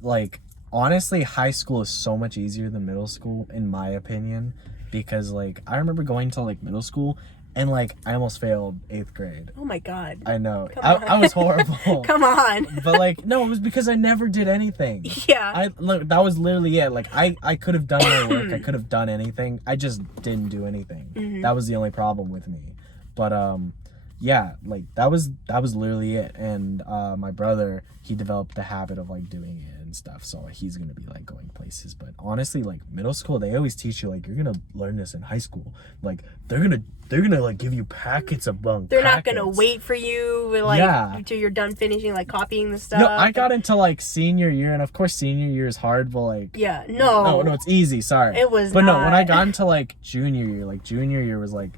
like honestly, high school is so much easier than middle school in my opinion, because like I remember going to like middle school, and like I almost failed 8th grade. Oh my god. I know. I was horrible. Come on. But like no, it was because I never did anything. Yeah. That was literally it. Like I could have done my work. I could have done anything. I just didn't do anything. That was the only problem with me. But yeah, like that was literally it. And my brother, he developed the habit of like doing it and stuff, so he's gonna be like going places. But honestly, like middle school, they always teach you like you're gonna learn this in high school. Like they're gonna like give you packets of bunk. They're not gonna wait for you like until you're done finishing like copying the stuff. No, I got into like senior year, and of course senior year is hard, but like no, it's easy. Sorry, it was. But not. No, when I got into like junior year was like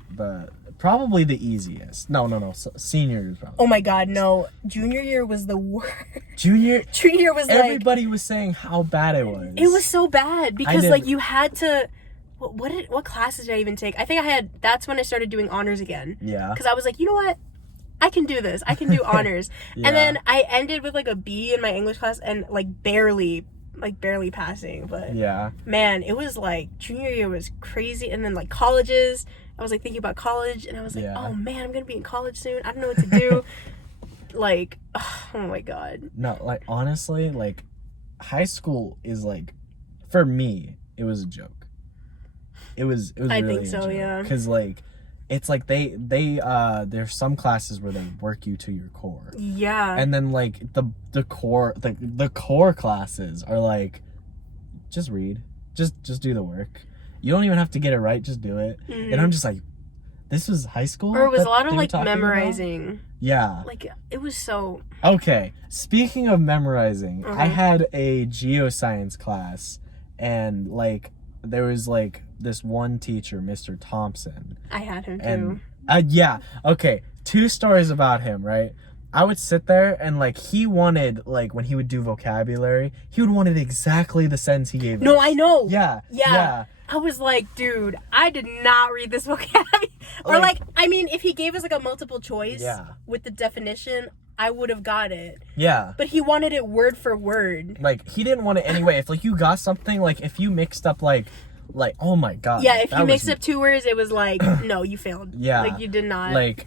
probably the easiest. No, senior year was probably. Oh my god, no! Junior year was the worst. Junior year was everybody was saying how bad it was. It was so bad because like you had to. What classes did I even take? I think that's when I started doing honors again. Yeah. Because I was like, you know what? I can do this. I can do honors. And then I ended with like a B in my English class and like barely passing. But man, it was like junior year was crazy. And then like colleges, I was like thinking about college, and I was like, Yeah. oh man, I'm gonna be in college soon. I don't know what to do. Like, oh my god. No, like honestly, like high school is like, for me, it was a joke. It was I really think so, a joke. yeah. Because like, it's like they there's some classes where they work you to your core. Yeah. And then like the core classes are like, just read, just do the work. You don't even have to get it right, just do it. Mhm. And I'm just like, this was high school? Or it was that a lot of they were like talking about? memorizing. Yeah. Like it was so. Okay, speaking of memorizing, I Mhm. had a geoscience class, and like there was like this one teacher, Mr. Thompson, I had him too. and yeah, okay, 2 stories about him, right? I would sit there and like he wanted, like when he would do vocabulary, he would want it exactly the sentence he gave No, us. I know. Yeah. Yeah. I was like, dude, I did not read this vocabulary. Or like, I mean, if he gave us like a multiple choice Yeah. with the definition, I would have got it. Yeah. But he wanted it word for word. Like he didn't want it anyway. If like you got something, like if you mixed up like oh my god. Yeah, if that you was mixed up 2 words, it was like, no, you failed. Yeah. Like you did not. Like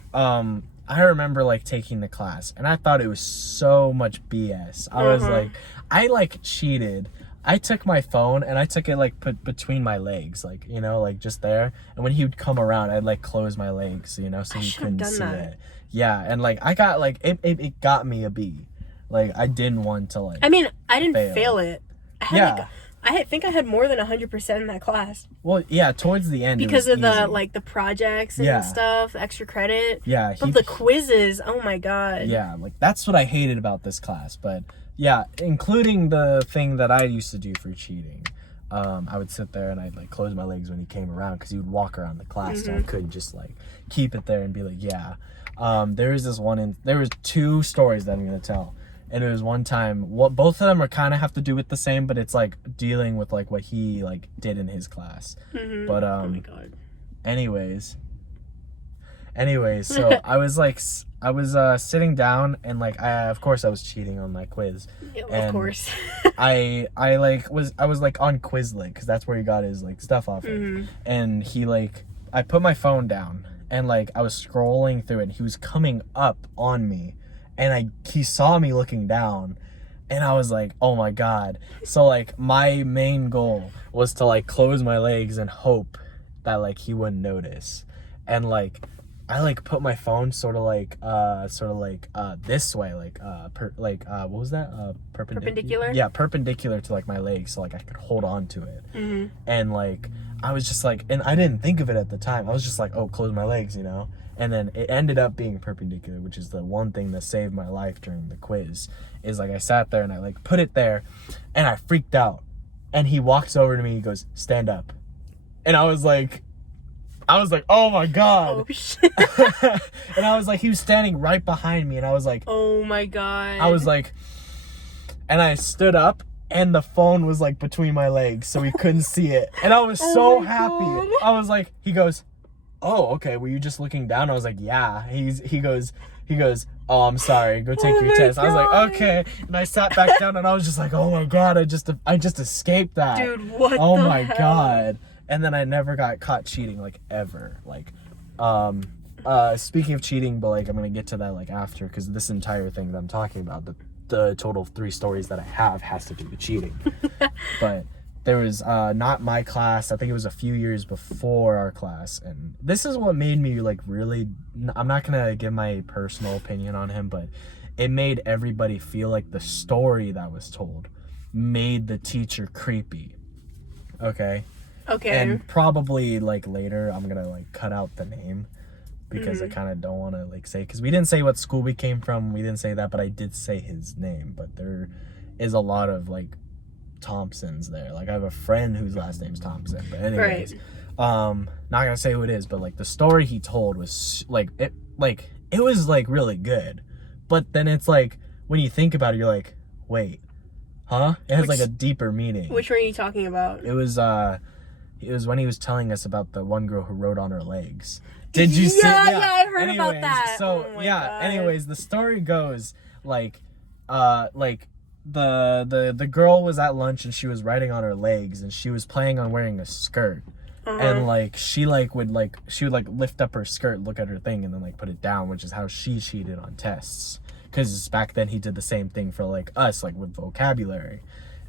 I remember like taking the class and I thought it was so much BS. I was like, I like cheated. I took my phone and I took it like put between my legs, like, you know, like just there. And when he would come around, I'd like close my legs, you know, so he should've couldn't done see that. it. Yeah, and like I got like it got me a B. Like I didn't want to like I mean, I didn't fail. fail it. I had Yeah. like, I think I had more than 100% in that class Well, yeah, towards the end because it of was the easy. like the projects and Yeah. stuff, the extra credit. Yeah, But the quizzes, oh my god. yeah, like that's what I hated about this class. But yeah, including the thing that I used to do for cheating. I would sit there and I'd like close my legs when he came around because he would walk around the class, so I couldn't just like keep it there and be like, yeah. There was this one, there was 2 stories that I'm gonna tell, and it was one time. What both of them are kind of have to do with the same, but it's like dealing with like what he like did in his class. But Oh my god. anyways, so I was like sitting down and like of course I was cheating on my quiz. Yeah, of and course. I was like on Quizlet because that's where he got his like stuff off of. And he like, I put my phone down and like I was scrolling through it and he was coming up on me and he saw me looking down and I was like, oh my god. So like my main goal was to like close my legs and hope that like he wouldn't notice. And like I like put my phone sort of like this way, like what was that, Perpendicular? Yeah, perpendicular to like my legs, so like I could hold on to it. And like I was just like, and I didn't think of it at the time, I was just like, oh, close my legs, you know. And then it ended up being perpendicular, which is the one thing that saved my life during the quiz. Is like I sat there and I like put it there and I freaked out, and he walks over to me, he goes, stand up. And I was like, oh my god. Oh shit. And I was like, he was standing right behind me, and I was like, Oh my god. I was like, and I stood up, and the phone was like between my legs, so he couldn't see it. And I was so my happy. God. I was like, he goes, oh, okay, were you just looking down? I was like, yeah. He goes, oh, I'm sorry, go take your my test. I was God. like, okay. And I sat back down, and I was just like, oh my god, I just escaped that. Dude, what Oh the my hell? god. And then I never got caught cheating, like, ever. Like, speaking of cheating, but like I'm gonna get to that like after, because this entire thing that I'm talking about, the total 3 stories that I have has to do with cheating. But there was not my class, I think it was a few years before our class, and this is what made me like really, I'm not gonna give my personal opinion on him, but it made everybody feel like the story that was told made the teacher creepy. Okay. And probably like later I'm gonna like cut out the name because I kind of don't want to like say, because we didn't say what school we came from, we didn't say that, but I did say his name. But there is a lot of like Thompsons there. Like I have a friend whose last name's Thompson, but anyways, not gonna say who it is, but like the story he told was like it was like really good, but then it's like when you think about it, you're like, wait, huh? It has like a deeper meaning. Which one are you talking about? It was when he was telling us about the one girl who rode on her legs. Did you see? Yeah, I heard about Anyways, that. So Oh my yeah. God. Anyways, the story goes like the girl was at lunch and she was riding on her legs and she was planning on wearing a skirt, And like she would lift up her skirt, look at her thing, and then like put it down, which is how she cheated on tests. Because back then he did the same thing for like us, like with vocabulary.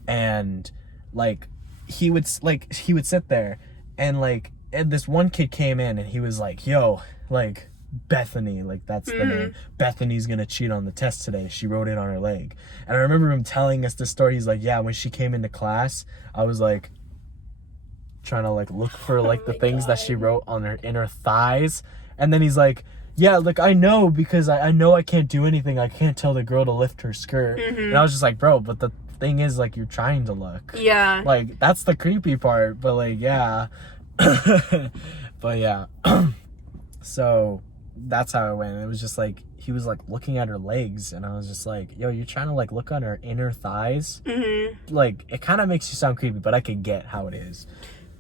And like he would sit there and like, and this one kid came in and he was like, yo, like Bethany, like that's the name, Bethany's gonna cheat on the test today, she wrote it on her leg. And I remember him telling us this story. He's like, yeah, when she came into class, I was like trying to like look for like the things that she wrote on her inner thighs. And then he's like, yeah, like I know, because I know I can't do anything, I can't tell the girl to lift her skirt. And I was just like, bro, but the thing is, like, you're trying to look. Yeah. Like, that's the creepy part, but like, yeah. But yeah. So that's how it went. It was just like he was like looking at her legs, and I was just like, yo, you're trying to like look on her inner thighs. Like, it kind of makes you sound creepy, but I could get how it is.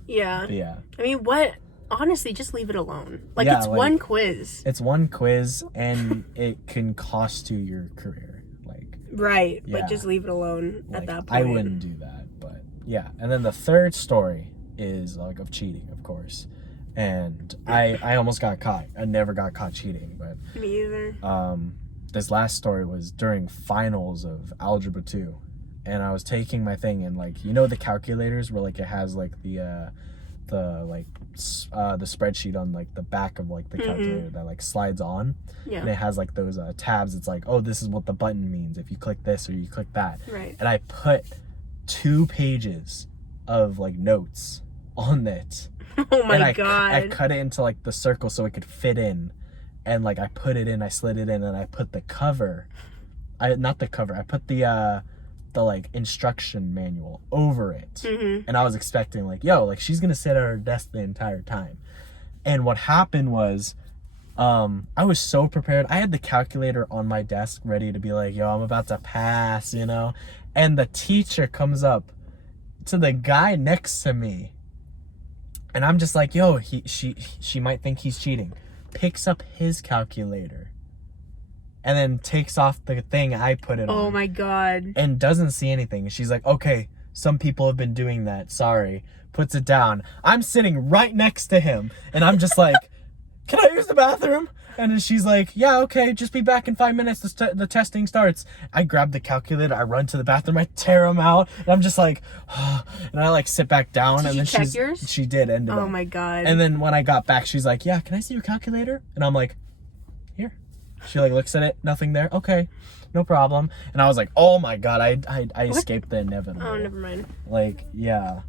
Yeah. But yeah. I mean, what? Honestly, just leave it alone. Like, Yeah, it's like, one quiz. It's one quiz, and it can cost you your career. Like, right. yeah. But just leave it alone like, at that point. I wouldn't do that, but yeah. And then the third story is like of cheating, of course. And I almost got caught. I never got caught cheating, but me either. This last story was during finals of Algebra 2, and I was taking my thing, and like, you know, the calculators where like it has like the spreadsheet on like the back of like the calculator that like slides on. Yeah. And it has like those tabs. It's like, oh, this is what the button means if you click this or you click that. Right. And I put 2 pages of like notes on it. Oh my and god. I cut it into like the circle so it could fit in. And like I put it in, I slid it in, and I put the cover. I put the like instruction manual over it. And I was expecting like, yo, like she's gonna sit at her desk the entire time. And what happened was, I was so prepared. I had the calculator on my desk ready to be like, yo, I'm about to pass, you know? And the teacher comes up to the guy next to me, and I'm just like, yo, she might think he's cheating. Picks up his calculator and then takes off the thing I put it on. Oh my god. And doesn't see anything. She's like, okay, some people have been doing that, sorry. Puts it down. I'm sitting right next to him, and I'm just like, can I use the bathroom? And then she's like, yeah, okay, just be back in 5 minutes, the testing starts. I grab the calculator, I run to the bathroom, I tear them out, and I'm just like, and I like sit back down. Did and she then check yours? She did, end up. Oh my god. And then when I got back, she's like, yeah, can I see your calculator? And I'm like, here. She like looks at it, nothing there. Okay, no problem. And I was like, oh my god, I escaped the inevitable. Oh, never mind. Like, yeah.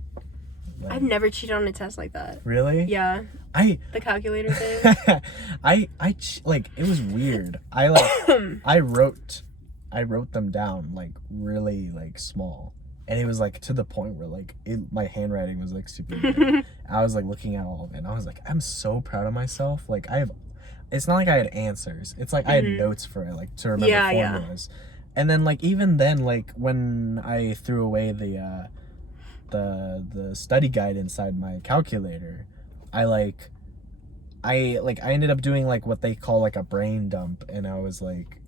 Like, I've never cheated on a test like that. really? Yeah. The calculator thing. Like, it was weird. I wrote them down like really like small, and it was like to the point where like my handwriting was like super good. I was like looking at all of it, and I was like, I'm so proud of myself. Like, it's not like I had answers. It's like I had notes for it, like to remember formulas. And then like even then, like when I threw away the study guide inside my calculator, I ended up doing like what they call like a brain dump, and I was like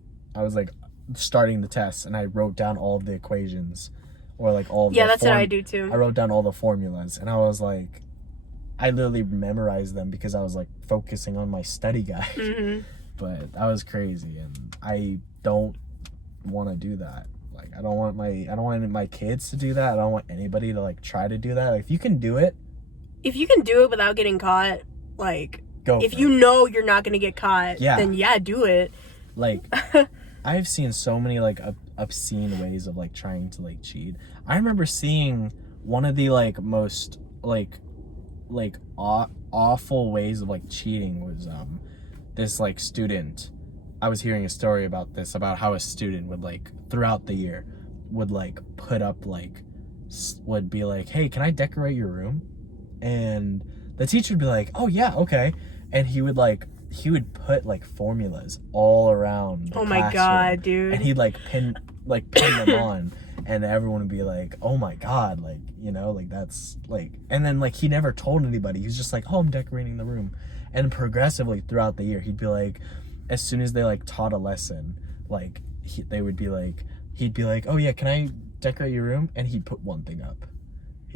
starting the test, and I wrote down all of the equations, or like all of that's what I do too. I wrote down all the formulas, and I was like, I literally memorized them because I was like focusing on my study guide. But that was crazy, and I don't want to do that. Like, I don't want my kids to do that. I don't want anybody to like try to do that. Like, if you can do it without getting caught, like, go. If you know you're not gonna get caught, then do it. Like, I've seen so many like obscene ways of like trying to like cheat. I remember seeing one of the like most like awful ways of like cheating was this like student. I was hearing a story about this, about how a student would like throughout the year would like put up like would be like, hey, can I decorate your room? And the teacher would be like, oh yeah, okay. And he would put like formulas all around the my god, dude. And he'd like pin them on, and everyone would be like, oh my god, like, you know, like that's like, and then like he never told anybody. He's just like, oh, I'm decorating the room. And progressively throughout the year, he'd be like, as soon as they like taught a lesson, like he'd be like, oh yeah, can I decorate your room? And he'd put one thing up.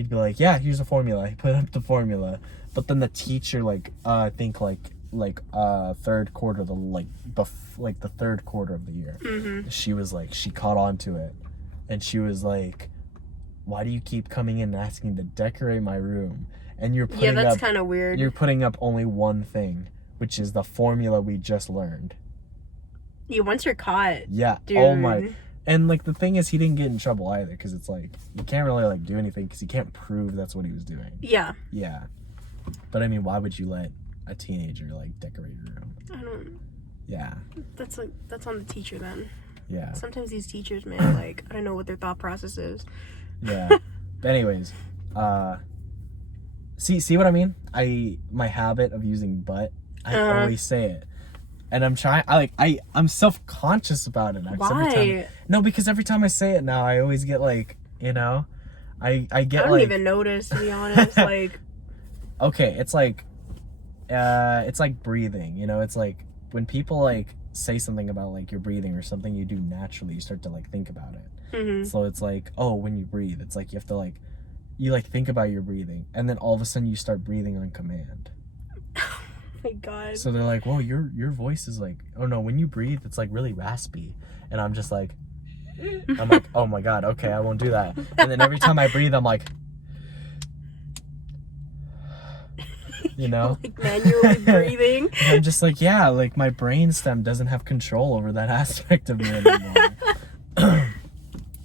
he'd be like, yeah, here's a formula. He put up the formula. But then the teacher, like, I think, third quarter, the third quarter of the year, she was like, she caught on to it. And she was like, why do you keep coming in and asking to decorate my room? And you're putting that's kind of weird. You're putting up only one thing, which is the formula we just learned. Yeah, once you're caught. Yeah. Dude. Oh my. And like the thing is, he didn't get in trouble either, because it's like you can't really like do anything because you can't prove that's what he was doing. Yeah. Yeah. But I mean, why would you let a teenager like decorate your room? I don't. Yeah. That's on the teacher then. Yeah. Sometimes these teachers, man, like I don't know what their thought process is. Yeah. But anyways, see what I mean? My habit of using but, I always say it. And I'm trying, I'm self-conscious about it. Why? No, because every time I say it now, I always get like, I get I don't even notice, to be honest. Like, okay, it's like breathing, it's like when people like say something about like your breathing or something you do naturally, you start to like think about it. So it's like, oh, when you breathe, it's like you have to like, you like think about your breathing, and then all of a sudden you start breathing on command. My God. So they're like, whoa, your voice is like, oh no, when you breathe, it's like really raspy. And I'm just like, oh my God, okay, I won't do that. And then every time I breathe, I'm like, like manually breathing. And I'm just like, yeah, like my brainstem doesn't have control over that aspect of me anymore.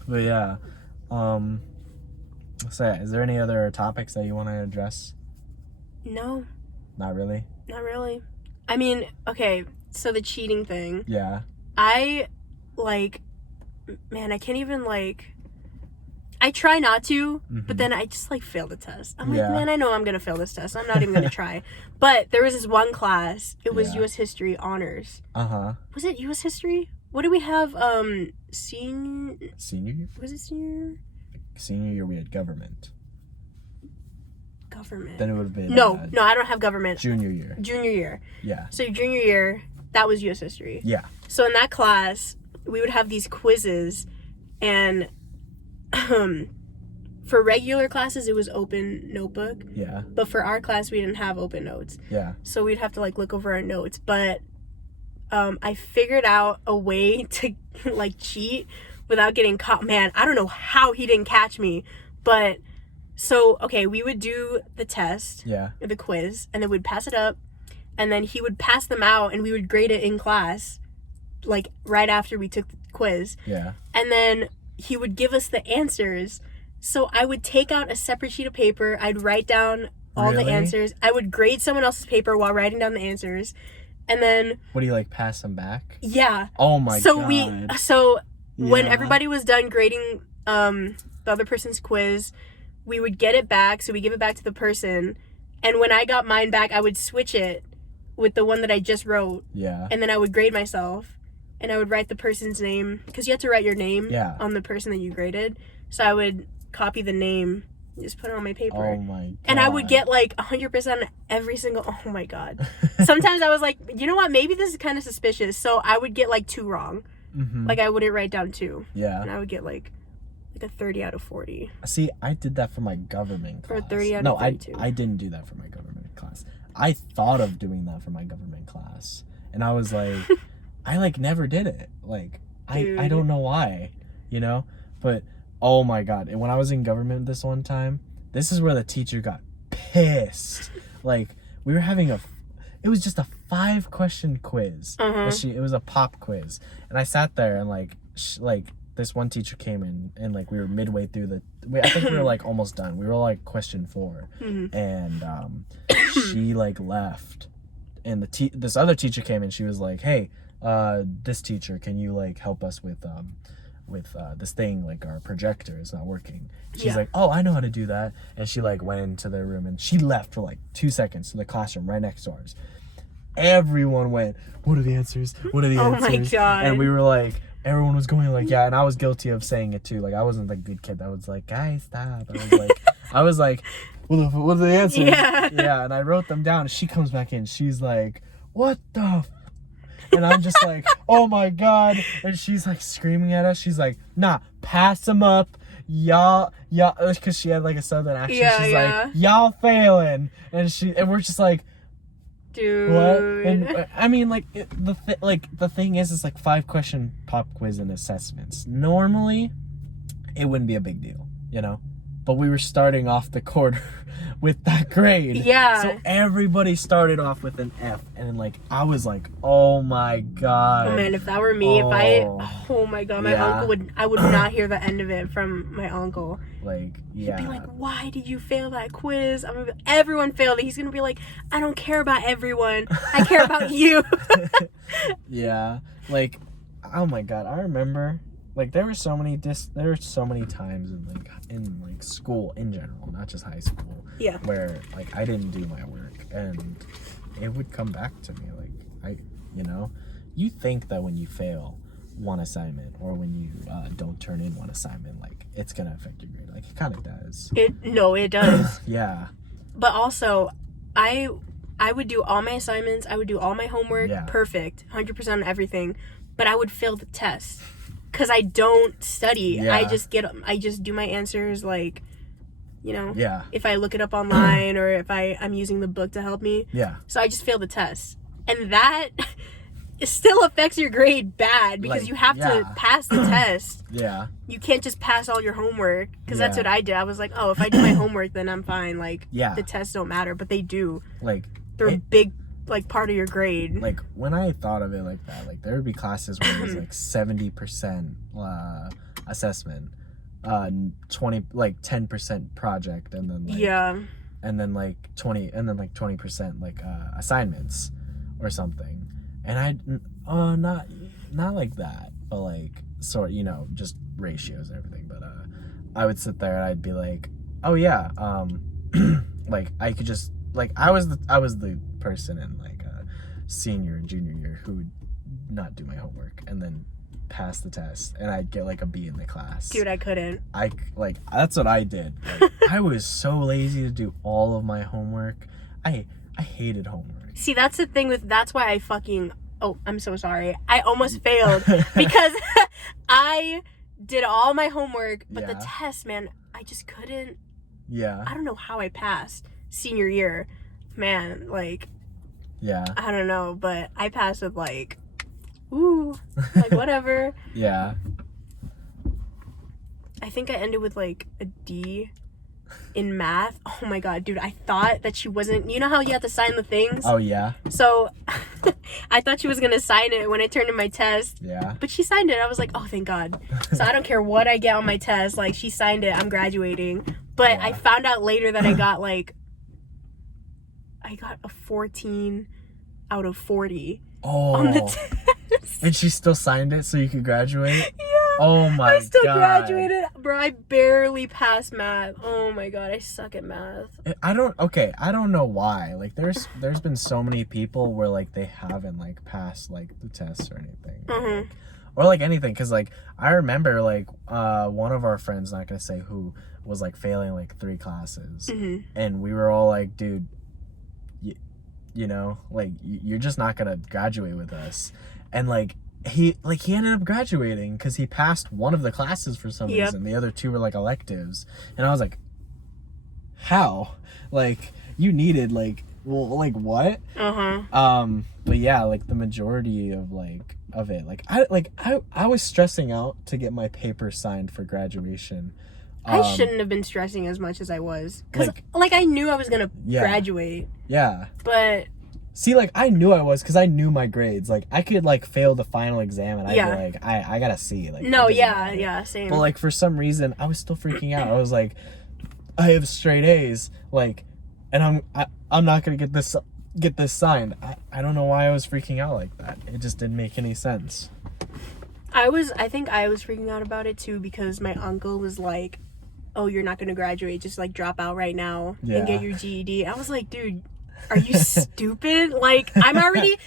But yeah, so is there any other topics that you want to address? No. Not really? Not really. I mean, okay, so the cheating thing. Yeah. I can't even I try not to, but then I just fail the test. I'm like, man, I know I'm gonna fail this test. I'm not even gonna try. But there was this one class. It was U.S. History honors. Was it U.S. History? What do we have? Senior year? Was it senior? Senior year we had government. Then it would have been no, I don't have government. Junior year. Yeah. So junior year, that was U.S. History. Yeah. So in that class, we would have these quizzes, and for regular classes, it was open notebook. Yeah. But for our class, we didn't have open notes. Yeah. So we'd have to look over our notes. But I figured out a way to cheat without getting caught. Man, I don't know how he didn't catch me, but. So, okay, we would do the test, the quiz, and then we'd pass it up, and then he would pass them out, and we would grade it in class, right after we took the quiz. Yeah. And then he would give us the answers. So I would take out a separate sheet of paper, I'd write down all the answers, I would grade someone else's paper while writing down the answers, and then... What do you, pass them back? Yeah. Oh my God. When everybody was done grading the other person's quiz... we would get it back, so we give it back to the person, and when I got mine back, I would switch it with the one that I just wrote. Yeah. And then I would grade myself, and I would write the person's name, because you have to write your name on the person that you graded. So I would copy the name, just put it on my paper. Oh my God. And I would get 100% every single, oh my God. Sometimes I was like, you know what, maybe this is kind of suspicious, so I would get 2 wrong. I wouldn't write down 2. Yeah. And I would get a 30 out of 40. See, I did that for my government class. Or 30 out of 32. No, I didn't do that for my government class. I thought of doing that for my government class. And I was like, I never did it. I don't know why, But, oh my God. And when I was in government this one time, this is where the teacher got pissed. We were having it was just a 5-question quiz. It was a pop quiz. And I sat there and this one teacher came in and we were midway through I think we were almost done. We were question 4 and she left, and this other teacher came in. She was like, hey, this teacher, can you help us with this thing, our projector is not working. And she's like, oh, I know how to do that. And she went into their room, and she left for 2 seconds to the classroom right next to ours. Everyone went, what are the answers? What are the answers? Oh my God. And we were everyone was going yeah, and I was guilty of saying it too. I wasn't the good kid that was guys, stop. I was what are the answers? Yeah, and I wrote them down. She comes back in. She's like, what the and I'm just oh my God. And she's screaming at us. She's like, nah, pass them up. y'all, because she had like a southern accent. Yeah, she's yeah. like, y'all failing, and we're just like, dude. what? And I mean, like the thing is, it's like 5-question pop quiz and assessments. Normally, it wouldn't be a big deal, you know. But we were starting off the quarter with that grade. Yeah. So everybody started off with an F. And like, I was like, oh my God. Oh man, if that were me, oh my God, my uncle I would not hear the end of it from my uncle. Like, yeah. He'd be like, why did you fail that quiz? Everyone failed it. He's going to be like, I don't care about everyone. I care about you. Yeah. Like, oh my God, I remember. Like there were so many times in school in general, not just high school, yeah, where like I didn't do my work and it would come back to me. Like you think that when you fail one assignment or when you don't turn in one assignment, like it's gonna affect your grade. Like it kind of does. It does. Yeah. But also, I would do all my assignments. I would do all my homework, perfect, 100% on everything. But I would fail the test. Because I don't study. Yeah. I just do my answers like, Yeah. if I look it up online or if I'm using the book to help me. Yeah. So I just fail the test. And that it still affects your grade bad because like, you have to pass the test. Yeah. You can't just pass all your homework because that's what I did. I was like, oh, if I do my homework, then I'm fine. Like, the tests don't matter, but they do. Like, they're a big like part of your grade. Like when I thought of it like that, like there would be classes where it was like 70% assessment, 10% project, and then like, and then like 20% like assignments or something. And not like that, but like just ratios and everything. But I would sit there and I'd be like, oh yeah, like I could just like I was the person in like senior and junior year who would not do my homework and then pass the test and I'd get like a B in the class. Dude, I couldn't. That's what I did. Like, I was so lazy to do all of my homework. I hated homework. See, that's the thing that's why I fucking I'm so sorry. I almost failed because I did all my homework, but the test, man, I just couldn't. Yeah. I don't know how I passed senior year. Man, like, yeah, I don't know, but I passed with like, ooh, like whatever. Yeah. I think I ended with like a D in math. Oh my God, dude, I thought that she wasn't, you know how you have to sign the things? Oh yeah. So I thought she was gonna sign it when I turned in my test. Yeah. But she signed it. I was like, oh, thank God. So I don't care what I get on my test. Like, she signed it. I'm graduating. But I found out later that I got a 14 out of 40 on the test. And she still signed it so you could graduate? Yeah. Oh my God. I still graduated. Bro, I barely passed math. Oh my God, I suck at math. I don't know why. Like there's been so many people where like they haven't like passed like the tests or anything. Mm-hmm. Or like anything, because like I remember like one of our friends, not gonna say who, was like failing like 3 classes. Mm-hmm. And we were all like, dude, you know, like you're just not gonna graduate with us. And like he ended up graduating because he passed one of the classes for some reason. The other 2 were like electives. And I was like, how? Like you needed like, well, like what? But yeah, like the majority of it, I was stressing out to get my paper signed for graduation. I shouldn't have been stressing as much as I was. Because, I knew I was going to graduate. Yeah. But... See, like, I knew I was because I knew my grades. Like, I could, like, fail the final exam and I'd be like, I got a C. Like, no, yeah, same. But, like, for some reason, I was still freaking out. I was like, I have straight A's. Like, and I'm not going to get this signed. I don't know why I was freaking out like that. It just didn't make any sense. I think I was freaking out about it, too, because my uncle was like, oh, you're not going to graduate, just like drop out right now and get your GED. I was like, dude, are you stupid? Like, I'm already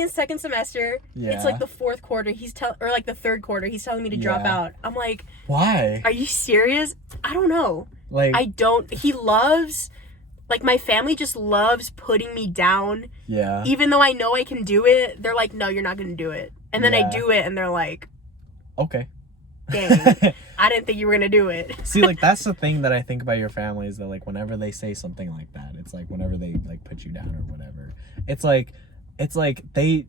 in second semester. Yeah. It's like the fourth quarter. Or like the third quarter. He's telling me to drop out. I'm like, why? Are you serious? I don't know. Like, he loves, like, my family just loves putting me down. Yeah. Even though I know I can do it, they're like, no, you're not going to do it. And then I do it and they're like, okay. dang, I didn't think you were gonna do it. See, like, that's the thing that I think about your family is that, like, whenever they say something like that, it's like whenever they like put you down or whatever, it's like they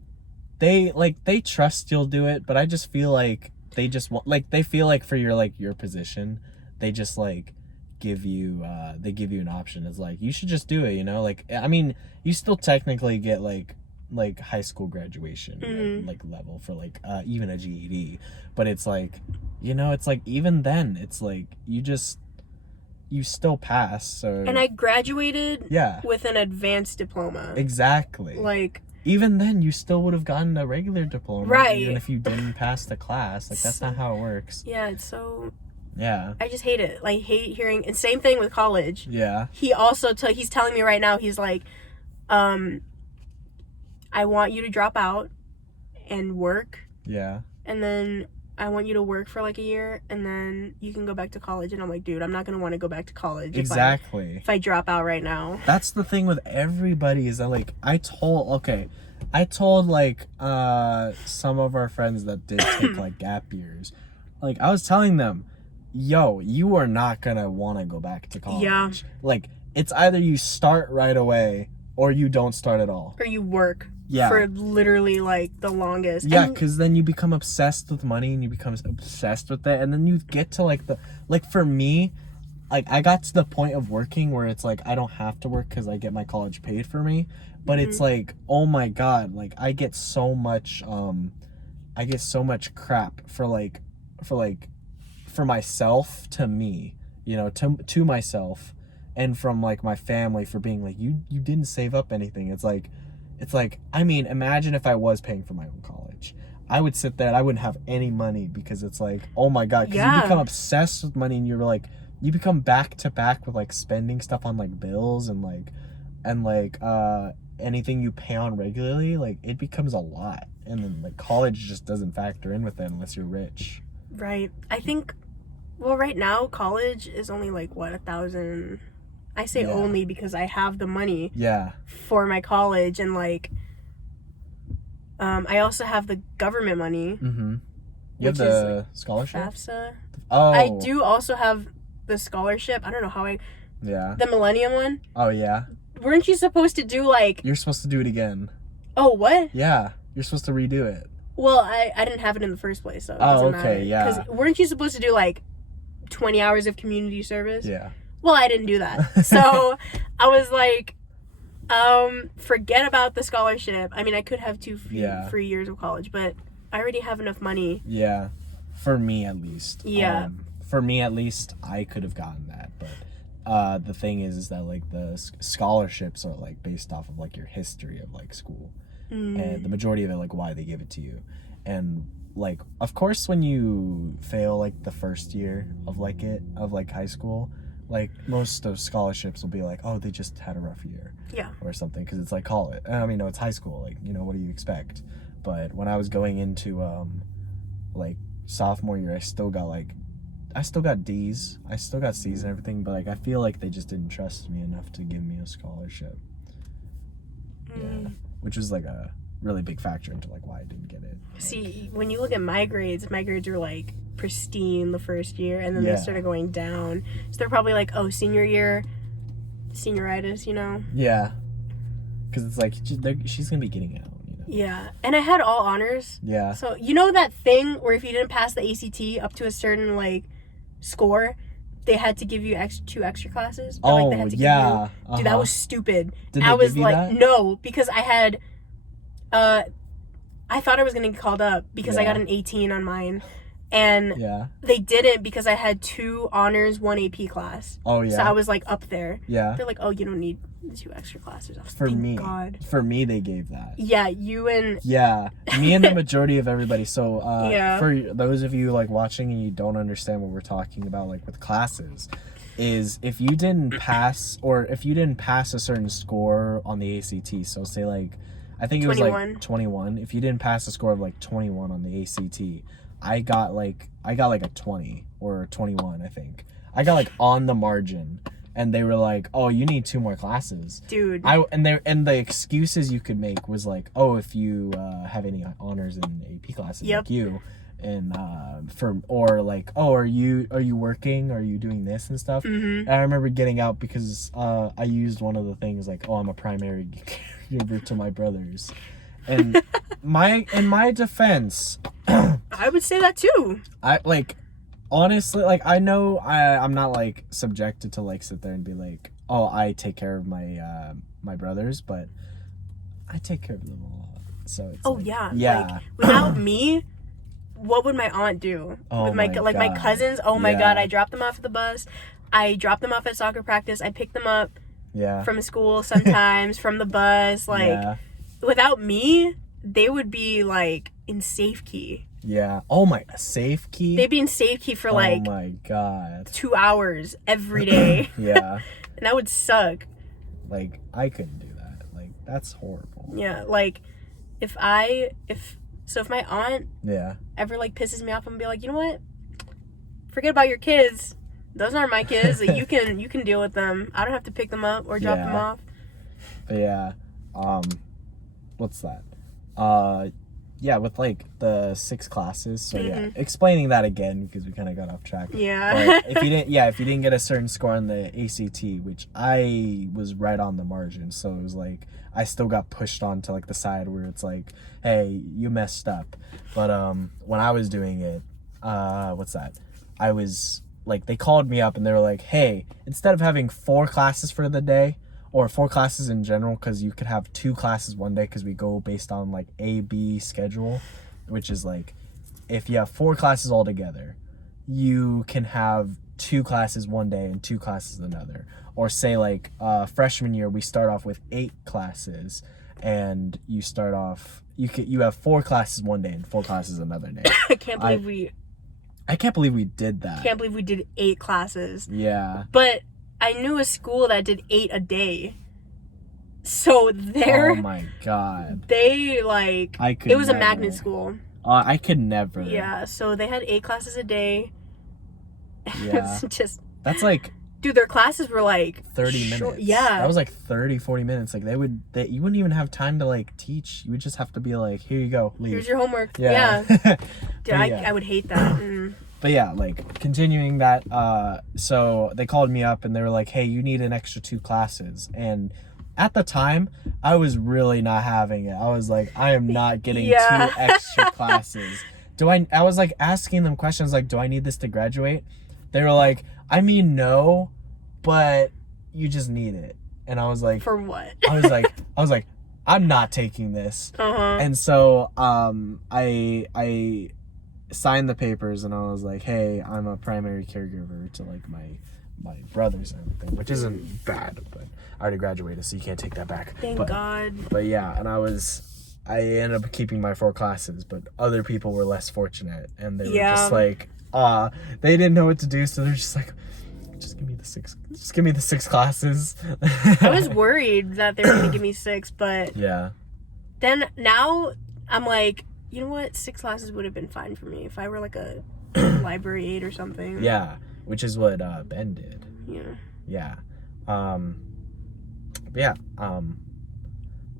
trust you'll do it, but I just feel like they just want, like, they feel like for your position, they just like give you an option. It's like, you should just do it, like, I mean, you still technically get like high school graduation like level for like even a GED, but it's like, it's like, even then it's like you still pass. So, and I graduated with an advanced diploma. Exactly. Like, even then you still would have gotten a regular diploma, right? Even if you didn't pass the class. Like, that's not how it works. Yeah, it's so, yeah, I just hate it. Like, hate hearing. And same thing with college. Yeah, he also he's telling me right now, he's like, I want you to drop out and work. Yeah. And then I want you to work for like a year, and then you can go back to college. And I'm like, dude, I'm not going to want to go back to college. Exactly. If I drop out right now. That's the thing with everybody is that, like, I told like some of our friends that did take like gap years. Like, I was telling them, yo, you are not going to want to go back to college. Yeah. Like, it's either you start right away or you don't start at all. Or you work. Yeah. For literally like the longest. Yeah, because then you become obsessed with money and you become obsessed with it, and then you get to like for me, like, I got to the point of working where it's like I don't have to work because I get my college paid for me, but it's like, oh my god, like I get so much crap for myself, to me, to myself, and from like my family for being like, you didn't save up anything. It's like, I mean, imagine if I was paying for my own college. I would sit there and I wouldn't have any money, because it's like, oh my god, because you become obsessed with money, and you're like, you become back to back with like spending stuff on like bills and anything you pay on regularly. Like, it becomes a lot, and then like college just doesn't factor in with it unless you're rich. Right. I think, well, right now college is only like what, $1,000. I say only because I have the money for my college, and like I also have the government money. Mm-hmm. You have the like scholarship? FAFSA. Oh. I do also have the scholarship. I don't know how the Millennium one. Oh yeah. Weren't you supposed to do like... You're supposed to do it again. Oh, what? Yeah. You're supposed to redo it. Well, I didn't have it in the first place, so it doesn't matter. Yeah. Because weren't you supposed to do like 20 hours of community service? Yeah. Well, I didn't do that. So I was like, forget about the scholarship. I mean, I could have 2 free years of college, but I already have enough money. Yeah. For me, at least. Yeah. For me, at least, I could have gotten that. But the thing is that, like, the scholarships are, like, based off of, like, your history of, like, school. And the majority of it, like, why they give it to you. And, like, of course, when you fail, like, the first year of, like, high school, like, most of scholarships will be like, oh, they just had a rough year. Yeah. Or something, because it's like college. I mean, no, it's high school. Like, what do you expect? But when I was going into, like, sophomore year, I still got D's. I still got C's and everything, but, like, I feel like they just didn't trust me enough to give me a scholarship. Yeah. Which was, like, a really big factor into, like, why I didn't get it. See, when you look at my grades were, like, pristine the first year, and then they started going down. So they're probably like, oh, senior year, senioritis, Yeah. Because it's like, she's going to be getting out, Yeah. And I had all honors. Yeah. So, that thing where if you didn't pass the ACT up to a certain, like, score, they had to give you 2 extra classes? Or, they had to give you... Dude, that was stupid. Did they give you like, that? No, because I had... I thought I was going to get called up because I got an 18 on mine. And they didn't, because I had 2 honors, 1 AP class. Oh, yeah. So I was, like, up there. Yeah. They're like, oh, you don't need 2 extra classes. I was like, thank God. For me, they gave that. Yeah, you and... Yeah, me and the majority of everybody. So, for those of you, like, watching and you don't understand what we're talking about, like, with classes, is if you didn't pass, or if you didn't pass a certain score on the ACT, so say, like, I think it was, like, 21. If you didn't pass a score of, like, 21 on the ACT... I got like a 20 or 21, I think. I got like on the margin, and they were like, "Oh, you need 2 more classes." Dude. And the excuses you could make was like, "Oh, if you have any honors in AP classes like you, or like, oh, are you working? Are you doing this and stuff? Mm-hmm. And I remember getting out because I used one of the things like, oh, I'm a primary caregiver to my brothers. And in my defense, I would say that too. I like, honestly, like, I know I'm not like subjected to like sit there and be like, oh, I take care of my my brothers, but I take care of them a lot. So it's like, yeah. Like, without me, what would my aunt do? Oh with my God. my cousins? Oh my Yeah. God, I dropped them off at the bus. I dropped them off at soccer practice. I picked them up Yeah. from school sometimes, from the bus. Like, Yeah. without me, they would be like in safety. Yeah. Oh my, safe key. They'd be in safety for like Oh my God. 2 hours every day. Yeah. And that would suck. Like, I couldn't do that. Like, that's horrible. Yeah, like if my aunt Yeah. ever like pisses me off and be like, you know what? Forget about your kids. Those aren't my kids. Like, you can deal with them. I don't have to pick them up or drop them Yeah. off. But yeah. What's that? Yeah, with like the 6 classes. So yeah, explaining that again because we kind of got off track. Yeah. But if you didn't get a certain score on the ACT, which I was right on the margin, so it was like I still got pushed onto like the side where it's like, hey, you messed up. But when I was doing it, what's that? I was like, they called me up and they were like, hey, instead of having 4 classes for the day, or 4 classes in general, because you could have 2 classes one day because we go based on like A-B schedule, which is like, if you have 4 classes all together, you can have 2 classes one day and 2 classes another. Or say like freshman year, we start off with 8 classes, and you start off, you have 4 classes one day and 4 classes another day. I can't believe we did that. can't believe we did 8 classes. Yeah. But I knew a school that did 8 a day. So Oh my God. they like, I could it was never. a magnet school. I could never. Yeah, so they had 8 classes a day. Yeah. It's just, That's like dude, their classes were like 30 short- minutes. Yeah. That was like 30, 40 minutes. Like you wouldn't even have time to like teach. You would just have to be like, here you go, leave. Here's your homework. Yeah. Yeah. Dude, Yeah. I would hate that. Mm. But yeah, like continuing that, so they called me up and they were like, hey, you need an extra 2 classes. And at the time, I was really not having it. I was like, I am not getting 2 extra classes. I was like asking them questions like, do I need this to graduate? They were like, I mean, no, but you just need it. And I was like, For what? I was like, I'm not taking this. Uh-huh. And so I signed the papers and I was like, hey, I'm a primary caregiver to like my brothers and everything, which isn't bad, but I already graduated, so you can't take that back. Thank God. But yeah, and I ended up keeping my 4 classes, but other people were less fortunate, and they were just like, they didn't know what to do, so they're just like, just give me the 6 classes. I was worried that they were going to give me 6, but Yeah. then now I'm like, you know what? 6 classes would have been fine for me if I were like a library aide or something. Yeah, which is what Ben did. Yeah. Yeah.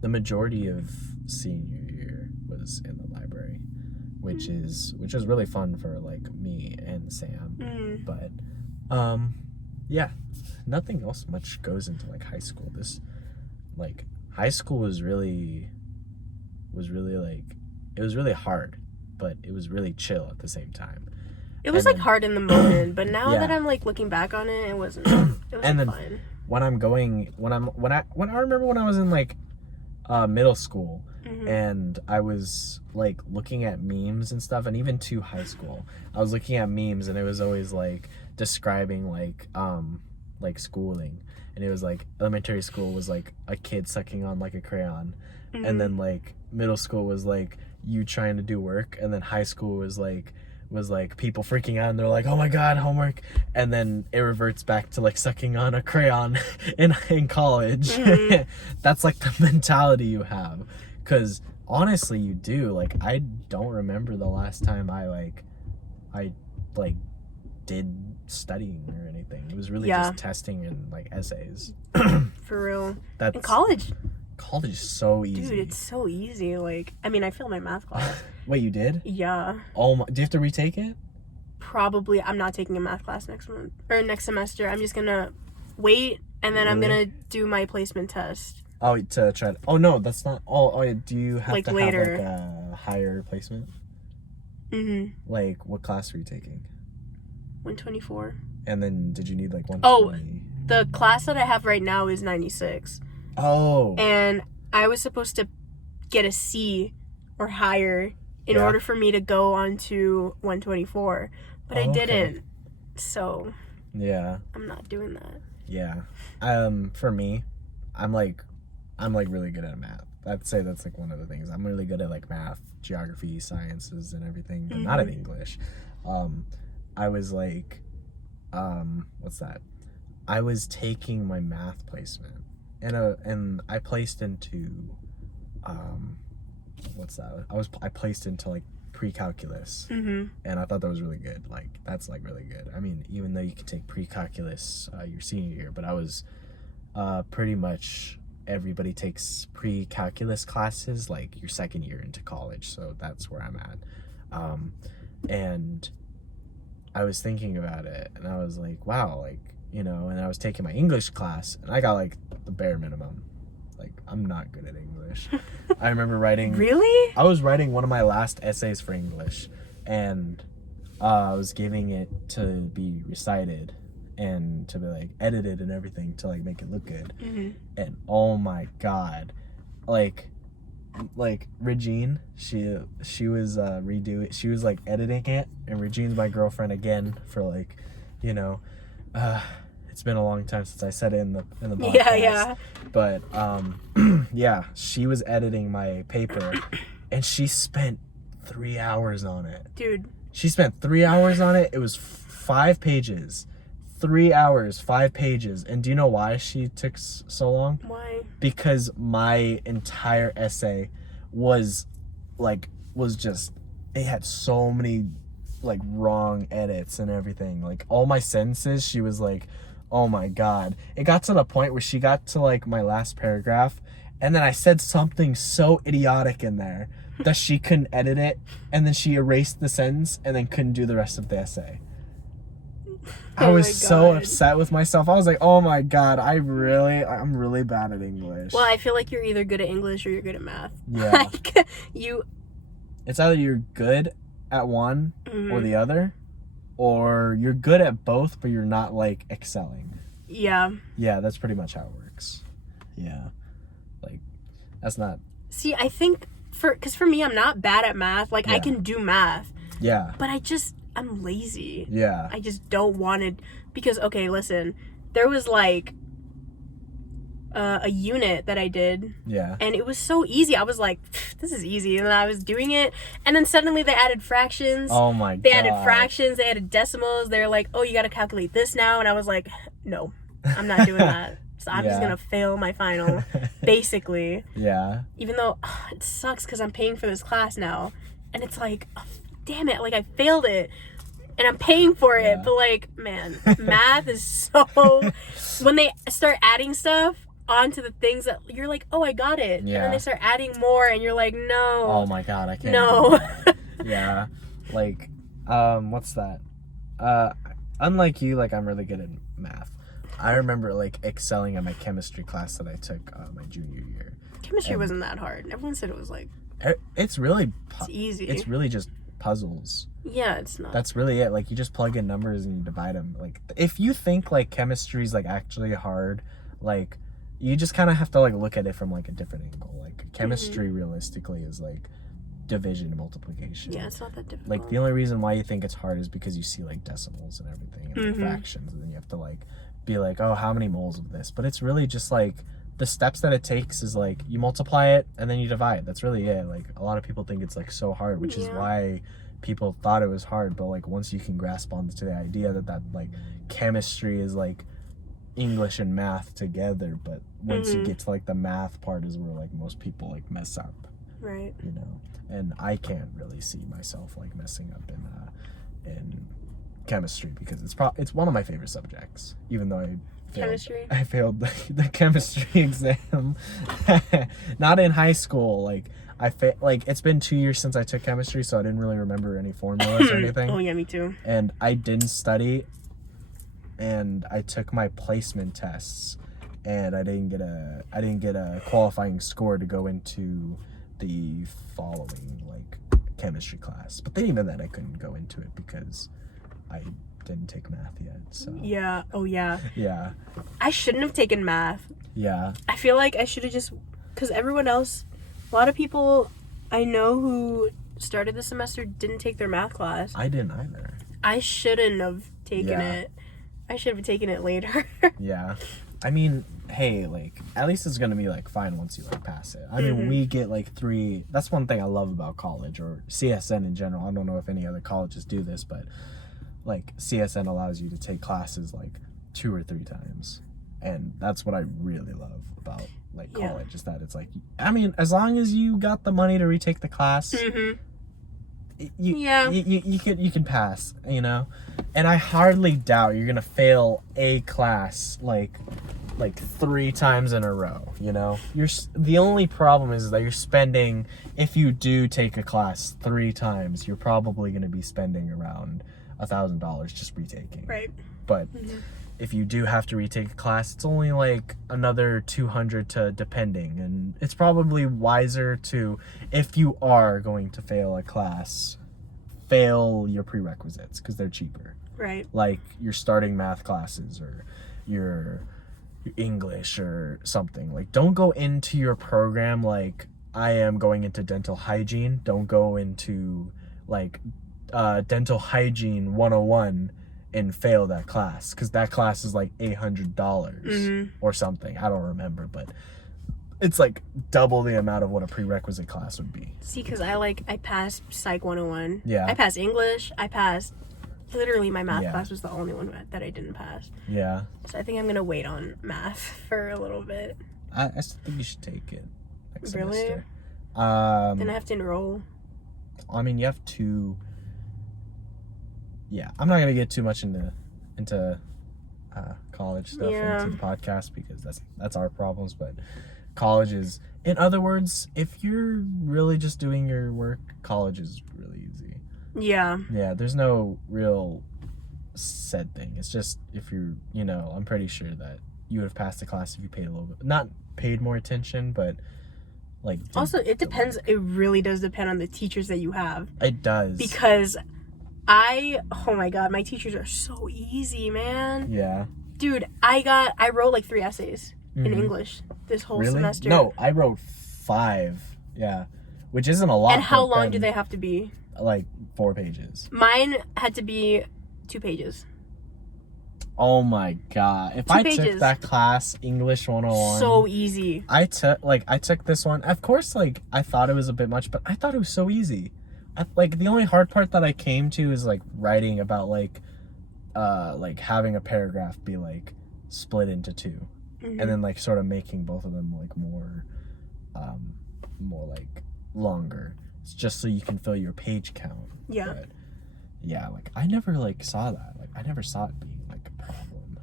The majority of senior year was in the library, which was really fun for like me and Sam. Mm. But yeah, nothing else much goes into like high school. High school was really like, it was really hard, but it was really chill at the same time. It was And like then- hard in the moment, but now Yeah. that I'm like looking back on it, it wasn't. It was And then- fine. When I remember when I was in like middle school, Mhm. and I was like looking at memes and stuff, and even to high school, I was looking at memes, and it was always like describing like schooling, and it was like elementary school was like a kid sucking on like a crayon, Mhm. and then like middle school was like you trying to do work, and then high school was like people freaking out and they're like, oh my God, homework, and then it reverts back to like sucking on a crayon in college. Mhm. That's like the mentality you have, because honestly you do. Like, I don't remember the last time I did studying or anything. It was really just testing and like essays. For real. That's In college, college is so easy. dude, it's so easy. Like, I mean, I failed my math class. Wait, you did? Yeah. Oh my, do you have to retake it? Probably. I'm not taking a math class next month or next semester. I'm just gonna wait, and then I'm gonna do my placement test. Oh, to try. Oh no, that's not. Oh, do you have Like to later. have like a higher placement? Mhm. Like, what class were you taking? 124. And then did you need like 120? Oh, the class that I have right now is 96. Oh. And I was supposed to get a C or higher in order for me to go on to 124, but I didn't. So yeah, I'm not doing that. Yeah. For me, I'm like really good at math. I'd say that's like one of the things. I'm really good at like math, geography, sciences, and everything, but not at English. I was like, what's that? I was taking my math placement, and I placed into, what's that? I placed into like pre-calculus, and I thought that was really good. Like, that's like really good. I mean, even though you can take pre-calculus your senior year, but I was pretty much, everybody takes pre-calculus classes like your second year into college, so that's where I'm at. And I was thinking about it, and I was like, wow, like, you know, and I was taking my English class, and I got like the bare minimum. Like, I'm not good at English. I remember writing... Really? I was writing one of my last essays for English, and I was giving it to be recited and to be like edited and everything to like make it look good. And oh my god, like Regine, she was redoing, she was like editing it, and Regine's my girlfriend again for like, you know, it's been a long time since I said it in the podcast. Yeah. But yeah, she was editing my paper, and she spent 3 hours on it. Dude. She spent 3 hours on it. It was 5 pages. 3 hours, 5 pages. And do you know why she took so long? Why? Because my entire essay was just, it had so many like wrong edits and everything. Like, all my sentences, she was like, oh my god. It got to the point where she got to like my last paragraph, and then I said something so idiotic in there that she couldn't edit it, and then she erased the sentence and then couldn't do the rest of the essay. I was so upset with myself. I was like, oh my god, I'm really bad at English. Well, I feel like you're either good at English or you're good at math. Yeah. Like, it's either you're good at one or the other, or you're good at both, but you're not like excelling. Yeah. Yeah, that's pretty much how it works. Yeah. Like, that's not... See, I think because for me, I'm not bad at math. Like, I can do math. Yeah. But I'm lazy. Yeah. I just don't want to, because, okay, listen, there was like a unit that I did. Yeah. And it was so easy. I was like, this is easy. And then I was doing it. And then suddenly they added fractions. Oh my god. They added fractions. They added decimals. They were like, oh, you got to calculate this now. And I was like, no, I'm not doing that. So I'm just going to fail my final, basically. Yeah. Even though it sucks because I'm paying for this class now. And it's like, oh, damn it, like I failed it. And I'm paying for it. But like, man, math is so... When they start adding stuff onto the things that you're like, oh, I got it. Yeah. And then they start adding more and you're like, no. Oh my god, I can't. No. Yeah. Like, what's that? Unlike you, like, I'm really good at math. I remember like excelling at my chemistry class that I took my junior year. Chemistry wasn't that hard. Everyone said it was like... It's really... It's easy. It's really just puzzles. Yeah, it's not. That's really it. Like, you just plug in numbers and you divide them. Like, if you think like chemistry is like actually hard, like, you just kind of have to like look at it from like a different angle. Like, chemistry realistically is like division and multiplication. Yeah, it's not that difficult. Like, the only reason why you think it's hard is because you see like decimals and everything and like, fractions, and then you have to like be like, oh, how many moles of this? But it's really just like the steps that it takes is like you multiply it and then you divide. That's really it. Like, a lot of people think it's like so hard, which is why people thought it was hard. But like, once you can grasp onto the idea that like chemistry is like English and math together, but once you get to like the math part is where like most people like mess up. Right. You know, and I can't really see myself like messing up in chemistry because it's one of my favorite subjects, even though I failed the chemistry exam. Not in high school. Like, like it's been 2 years since I took chemistry, so I didn't really remember any formulas or anything. Oh yeah, me too. And I didn't study, and I took my placement tests, and I didn't get a qualifying score to go into the following like chemistry class. But then even then I couldn't go into it because I didn't take math yet. So yeah. Oh yeah. yeah. I shouldn't have taken math. Yeah. I feel like I should have just, because everyone else, a lot of people I know who started the semester didn't take their math class. I didn't either. I shouldn't have taken it. I should have taken it later. Yeah. I mean, hey, like, at least it's gonna be, like, fine once you, like, pass it. I mean, we get, like, 3... That's one thing I love about college, or CSN in general. I don't know if any other colleges do this, but, like, CSN allows you to take classes, like, 2 or 3 times. And that's what I really love about, like, college, is that it's, like... I mean, as long as you got the money to retake the class... You can pass, you know? And I hardly doubt you're gonna fail a class like 3 times in a row, you know? The only problem is that you're spending, if you do take a class 3 times, you're probably gonna be spending around $1,000 just retaking. Right. But if you do have to retake a class, it's only like another $200 to depending, and it's probably wiser to, if you are going to fail a class, fail your prerequisites because they're cheaper. Right. Like your starting math classes or your English or something. Like, don't go into your program like, I am going into dental hygiene. Don't go into like dental hygiene 101 and fail that class, because that class is like $800 or something. I don't remember, but it's like double the amount of what a prerequisite class would be. See, because I passed Psych 101. Yeah. I passed English. I passed, literally my math class was the only one that I didn't pass. Yeah. So I think I'm going to wait on math for a little bit. I still think you should take it next really? semester. Then I have to enroll. I mean, you have to... Yeah, I'm not gonna get too much into college stuff into the podcast, because that's our problems. But college is, in other words, if you're really just doing your work, college is really easy. Yeah. Yeah, there's no real set thing. It's just, if you're, you know, I'm pretty sure that you would have passed the class if you paid a little bit, not paid more attention, but like. Also, it depends. It really does depend on the teachers that you have. It does. Because oh my god, my teachers are so easy, man. Yeah. Dude, I wrote like 3 essays in English this whole semester. No, I wrote 5. Yeah. Which isn't a lot. And how long do they have to be? Like 4 pages. Mine had to be 2 pages. Oh my god. If I took that class, English 101. So easy. I took this one. Of course, like, I thought it was a bit much, but I thought it was so easy. Like, the only hard part that I came to is like writing about like having a paragraph be like split into 2, and then like sort of making both of them like more like longer. It's just so you can fill your page count. Yeah. But yeah, like I never like saw that. Like I never saw it being like a problem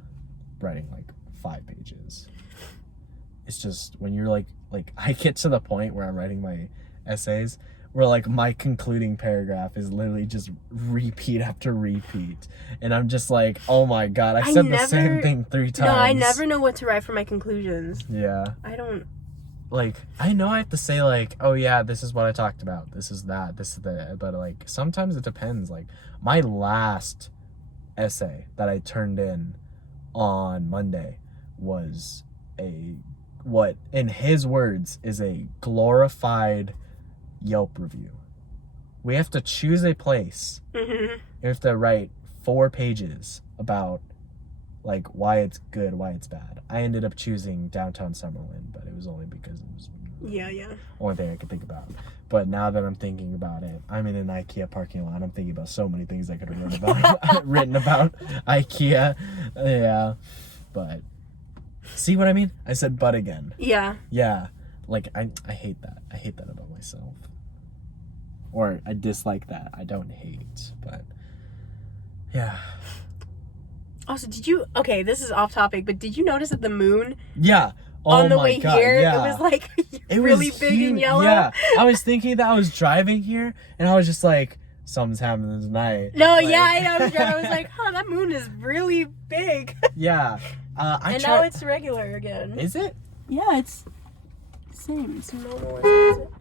writing like 5 pages. It's just when you're like I get to the point where I'm writing my essays where like my concluding paragraph is literally just repeat after repeat, and I'm just like, oh my god, I said the same thing 3 times. No, I never know what to write for my conclusions. Yeah. I don't. Like, I know I have to say like, oh yeah, this is what I talked about, this is that, this is that, but like sometimes it depends. Like my last essay that I turned in on Monday was what in his words is a glorified Yelp review. We have to choose a place. You have to write 4 pages about like why it's good, why it's bad. I ended up choosing Downtown Summerlin, but it was only because it was the only thing I could think about. But now that I'm thinking about it, I'm in an IKEA parking lot. I'm thinking about so many things I could have written about IKEA. Yeah, but see what I mean? I said but again. Yeah. Yeah. Like, I hate that. I hate that about myself. Or I dislike that. I don't hate, but yeah. Also, okay, this is off topic, but did you notice that the moon... Yeah. on the my way God, here, yeah. it was like It really was big huge. and yellow. Yeah, I was thinking that I was driving here, and I was just like, something's happening tonight. No, Like, yeah, I know. I was like, huh, that moon is really big. Yeah. Now it's regular again. Is it? Yeah, it's same. It's normal.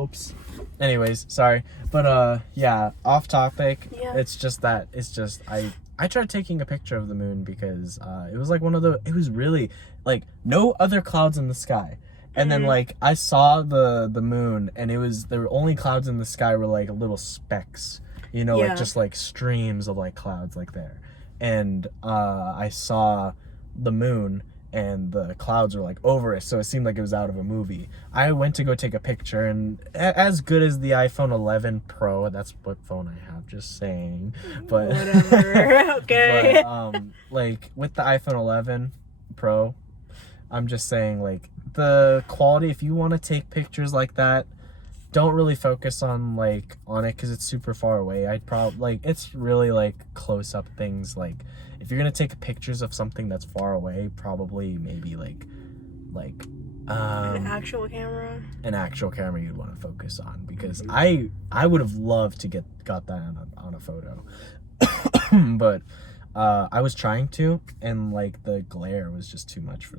Oops. Anyways, sorry. But yeah, off topic. Yeah. It's just I tried taking a picture of the moon because it was like it was really like no other clouds in the sky. And then like I saw the moon, and there were only clouds in the sky were like little specks, you know, like just like streams of like clouds like there. And I saw the moon, and the clouds were like over it, so it seemed like it was out of a movie. I went to go take a picture, and as good as the iPhone 11 Pro, that's what phone I have, just saying. But whatever. Okay. But like with the iPhone 11 Pro, I'm just saying, like, the quality, if you want to take pictures like that, don't really focus on it because it's super far away. I'd probably like, it's really like close up things. Like if you're gonna take pictures of something that's far away, probably maybe like an actual camera. An actual camera you'd want to focus on, because I would have loved to got that on a photo. But I was trying to, and like the glare was just too much for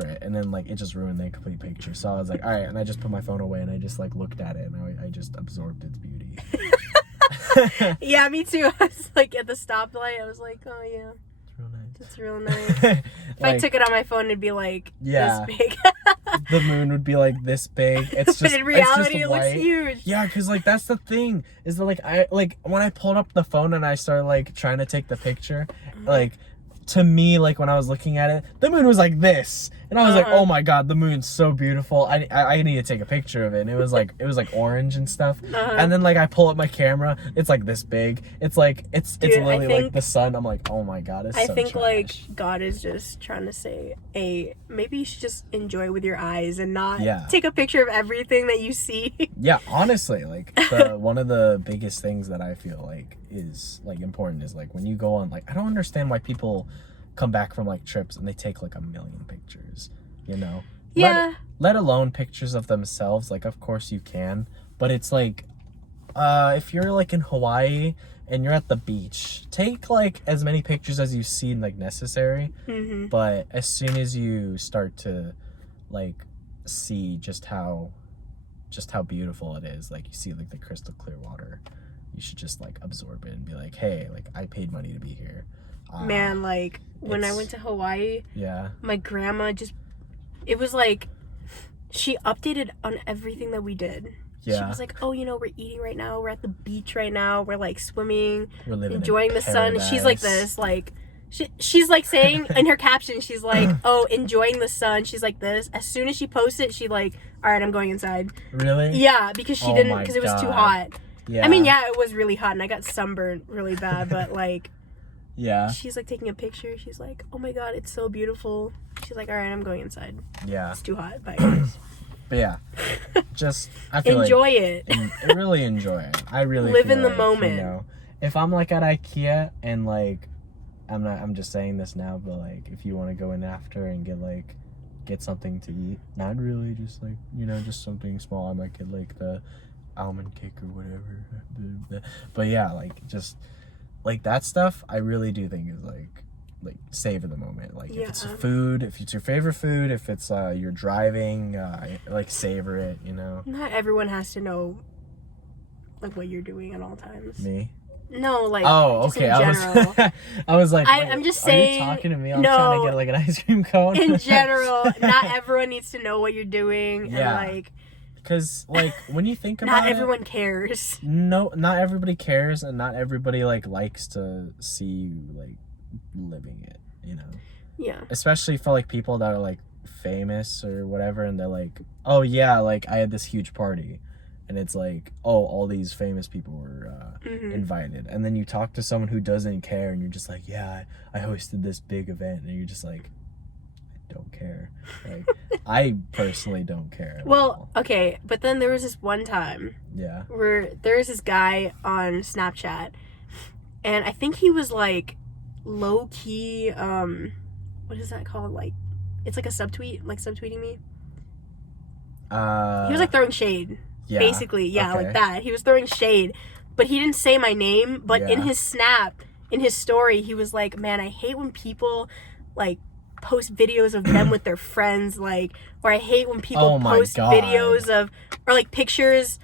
it, and then like it just ruined the complete picture. So I was like, all right, and I just put my phone away, and I just like looked at it, and I just absorbed its beauty. Yeah, me too. I was like at the stoplight, I was like, oh yeah, it's real nice. If I took it on my phone, it'd be like this big. The moon would be like this big. It's just, but in reality, it looks huge. Yeah, because like that's the thing, is that like when I pulled up the phone and I started like trying to take the picture, like to me, like when I was looking at it, the moon was like this, and I was like, oh my God, the moon's so beautiful. I need to take a picture of it. And it was like orange and stuff. And then like I pull up my camera, it's like this big. It's like it's literally like the sun. I'm like, oh my God, it's so I think trash. like God is just trying to say, hey, maybe you should just enjoy with your eyes and not take a picture of everything that you see. Yeah, honestly, like one of the biggest things that I feel like is like important is like when you go on, like, I don't understand why people come back from like trips and they take like 1 million pictures, you know? Yeah. Let alone pictures of themselves. Like, of course you can, but it's like if you're like in Hawaii and you're at the beach, take like as many pictures as you see like necessary. But as soon as you start to like see just how beautiful it is, like you see like the crystal clear water, you should just like absorb it and be like, hey, like I paid money to be here. Man, like when I went to Hawaii, my grandma it was like she updated on everything that we did. She was like, oh, you know, we're eating right now, we're at the beach right now, we're like swimming, we're living enjoying the sun. She's like this, like she's like saying in her caption, she's like, oh, enjoying the sun. She's like this. As soon as she posts it, she like, all right, I'm going inside. Really? Yeah, because she didn't, because it was too hot. Yeah. I mean, yeah, it was really hot, and I got sunburned really bad, but like, yeah, she's like taking a picture. She's like, oh my God, it's so beautiful. She's like, all right, I'm going inside. Yeah, it's too hot. Bye, guys. But yeah, just I feel enjoy it. Really enjoy it. I really live feel in the like, moment. You know, if I'm like at IKEA and like I'm just saying this now, but like if you want to go in after and get something to eat, not really, just like, you know, just something small. I might get like the almond cake or whatever. But yeah, like just like that stuff, I really do think is like savor the moment. Like if it's food, if it's your favorite food, if it's you're driving, like savor it, you know. Not everyone has to know like what you're doing at all times. Me? No, like, oh, just okay. in I was like, I'm just saying. Are you talking to me? I'm trying to get like an ice cream cone. In general, not everyone needs to know what you're doing. Yeah. And like, because like when you think about not everyone cares. No, not everybody cares, and not everybody like likes to see you like living it, you know. Yeah. Especially for like people that are like famous or whatever, and they're like, oh yeah, like I had this huge party. And it's like, oh, all these famous people were invited. And then you talk to someone who doesn't care, and you're just like, yeah, I hosted this big event. And you're just like, I don't care. Like, I personally don't care at all. Okay, but then there was this one time where there was this guy on Snapchat, and I think he was like low-key, what is that called? Like it's like a subtweet, like subtweeting me. He Uh, was like throwing shade, yeah. basically. Yeah, Okay. like that. He was throwing shade, but he didn't say my name. But in Yeah. his snap, in his story, he was like, "Man, I hate when people like post videos of them with their friends, like, or I hate when people Oh my post God. videos of or like pictures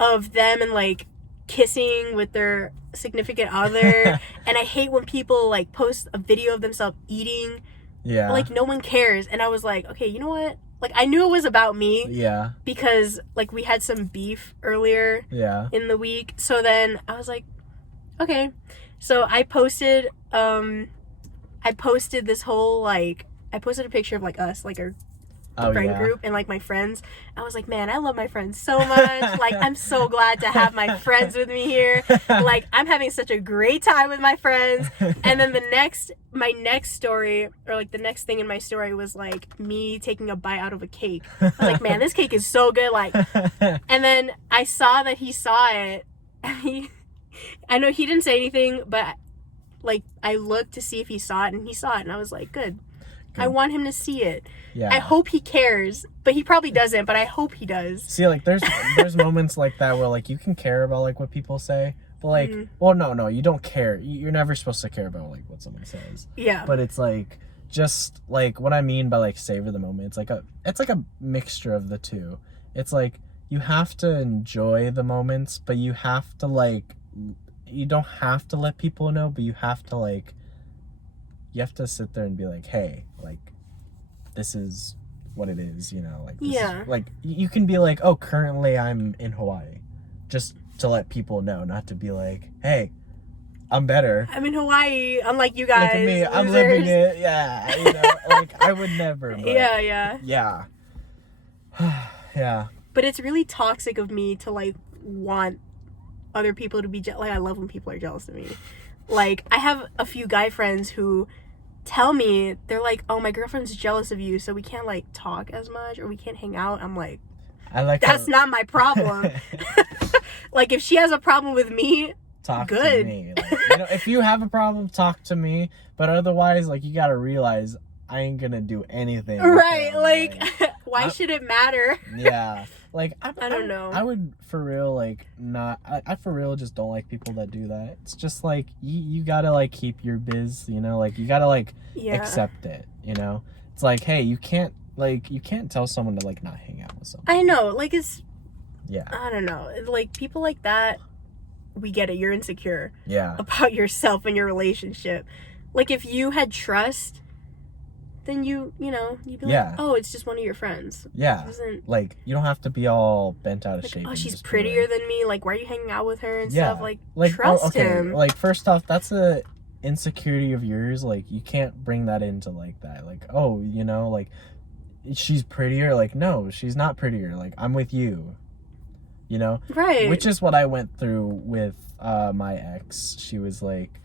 of them and like kissing with their significant other, and I hate when people like post a video of themselves eating." Yeah. Like, no one cares. And I was like, okay, you know what? Like, I knew it was about me Yeah. because, like, we had some beef earlier Yeah. in the week. So then I was like, okay. So I posted this whole, like, I posted a picture of, like, us, like, our friend group and, like, my friends. I was like, man, I love my friends so much. Like, I'm so glad to have my friends with me here. Like, I'm having such a great time with my friends. And then my next story, or like the next thing in my story was like me taking a bite out of a cake. I was like, man, this cake is so good. Like, and then I saw that he saw it. I know he didn't say anything, but like I looked to see if he saw it, and he saw it, and I was like, good. I want him to see it. Yeah. I hope he cares, but he probably doesn't, but I hope he does. See, like, there's moments like that where, like, you can care about, like, what people say, but, like, well, no, you don't care. You're never supposed to care about, like, what someone says. Yeah. But it's, like, just, like, what I mean by, like, savor the moment, it's like a mixture of the two. It's, like, you have to enjoy the moments, but you have to, like, you don't have to let people know, but you have to, like, you have to sit there and be like, hey, like, this is what it is, you know, like, this is, like, you can be like, oh, currently I'm in Hawaii, just to let people know, not to be like, hey, I'm better. I'm in Hawaii, unlike you guys. Look at me, I'm living it, yeah, you know, like, I would never, but yeah. Yeah. But it's really toxic of me to, like, want other people to be like, I love when people are jealous of me. Like, I have a few guy friends who tell me, they're like, oh, my girlfriend's jealous of you, so we can't, like, talk as much, or we can't hang out. I'm like, that's not my problem. Like, if she has a problem with me, talk good. To me. Like, you know, if you have a problem, talk to me, but otherwise, like, you gotta realize I ain't gonna do anything. Right, like why should it matter? Yeah. Like, I don't know. I would, for real, like, not... I for real just don't like people that do that. It's just, like, you gotta, like, keep your biz, you know? Like, you gotta, like, accept it, you know? It's like, hey, you can't tell someone to, like, not hang out with someone. I know. Like, it's... Yeah. I don't know. Like, people like that, we get it. You're insecure. Yeah. About yourself and your relationship. Like, if you had trust... then you'd be like, oh, it's just one of your friends. Yeah. Like, you don't have to be all bent out of shape. Oh, she's prettier than me. Like, why are you hanging out with her and stuff? Like trust okay. him. Like, first off, that's a insecurity of yours. Like, you can't bring that into, like, that. Like, oh, you know, like, she's prettier. Like, no, she's not prettier. Like, I'm with you. You know? Right. Which is what I went through with my ex. She was like,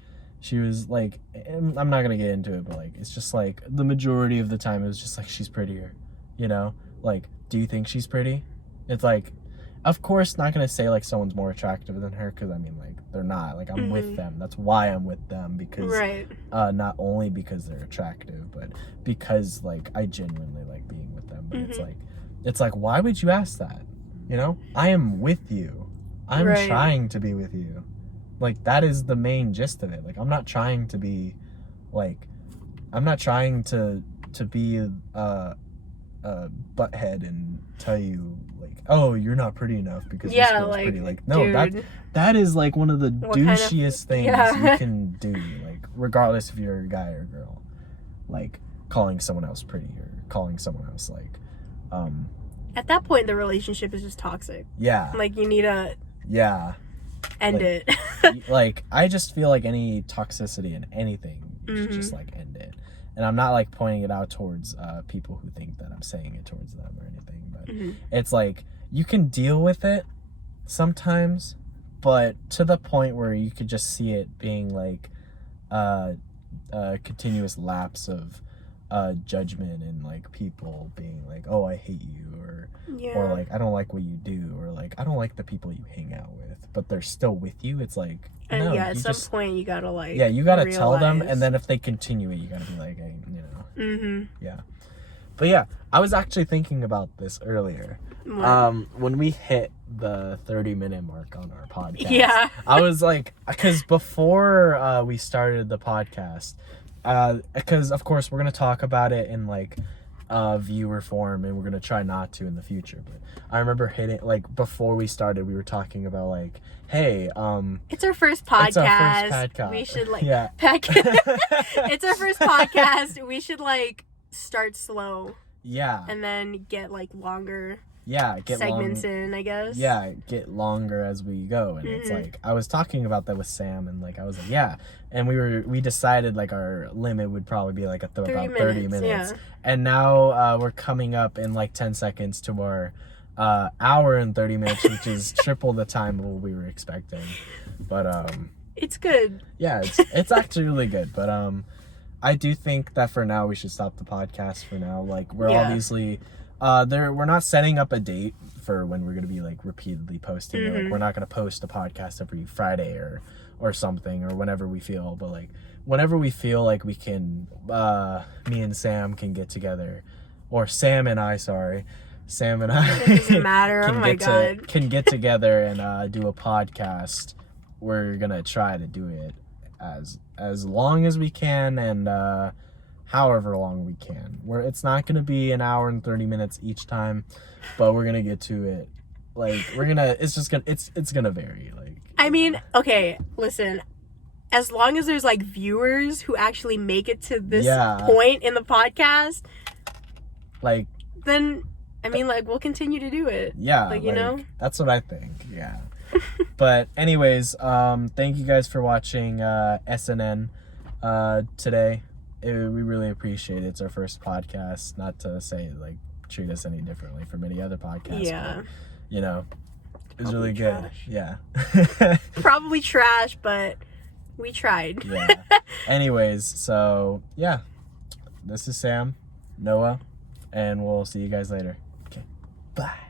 I'm not gonna get into it, but, like, it's just, like, the majority of the time it was just, like, she's prettier, you know? Like, do you think she's pretty? It's, like, of course not gonna say, like, someone's more attractive than her, because, I mean, like, they're not. Like, I'm with them. That's why I'm with them, because, not only because they're attractive, but because, like, I genuinely like being with them. But it's like, why would you ask that? You know? I am with you. I'm trying to be with you. Like, that is the main gist of it. Like, I'm not trying to be, like, I'm not trying to be a butthead and tell you, like, oh, you're not pretty enough because this girl's pretty. Like, no, that is, like, one of the douchiest things you can do, like, regardless if you're a guy or a girl. Like, calling someone else pretty or calling someone else, like, at that point, the relationship is just toxic. Yeah. Like, you need to... Yeah. End it. Like, I just feel like any toxicity in anything, you should just, like, end it. And I'm not, like, pointing it out towards people who think that I'm saying it towards them or anything, but it's like, you can deal with it sometimes, but to the point where you could just see it being, like, a continuous lapse of judgment and, like, people being like, oh, I hate you, or like, I don't like what you do, or like, I don't like the people you hang out with, but they're still with you. It's like, no, at some point you gotta, like, you gotta tell them, and then if they continue it, you gotta be like, hey, you know. But yeah, I was actually thinking about this earlier. When we hit the 30-minute mark on our podcast. Yeah. I was like, because before we started the podcast, because of course we're going to talk about it in like viewer form, and we're going to try not to in the future. But I remember hitting, like, before we started, we were talking about like, hey, it's our first podcast. It's our first podcast. We should like, yeah. It's our first podcast. We should like start slow. Yeah. And then get like longer. Yeah, get segments in, I guess. Yeah, get longer as we go, and it's like I was talking about that with Sam, and like I was like, yeah, and we decided like our limit would probably be like about 30 minutes, yeah. And now we're coming up in like 10 seconds to our hour and 30 minutes, which is triple the time of what we were expecting. But it's good. Yeah, it's actually really good, but I do think that for now we should stop the podcast for now. Like we're obviously. We're not setting up a date for when we're gonna be like repeatedly posting. Like we're not gonna post a podcast every Friday or something, or whenever we feel. But like whenever we feel like we can, me and Sam can get together, or Sam and I. It doesn't matter. Oh my God. Can get together and do a podcast. We're gonna try to do it as long as we can, and however long we can. It's not gonna be an hour and 30 minutes each time, but we're gonna get to it. Like it's gonna vary. Like I mean, okay, listen. As long as there's like viewers who actually make it to this point in the podcast, like then I mean, like we'll continue to do it. Yeah, like you know, that's what I think. Yeah. But anyways, thank you guys for watching SNN today. We really appreciate it. It's our first podcast. Not to say like treat us any differently from any other podcast. Yeah. But, you know, it was really trash. good. Yeah. Probably trash, but we tried. Yeah. Anyways, so yeah, this is Sam, Noah, and we'll see you guys later. Okay. Bye.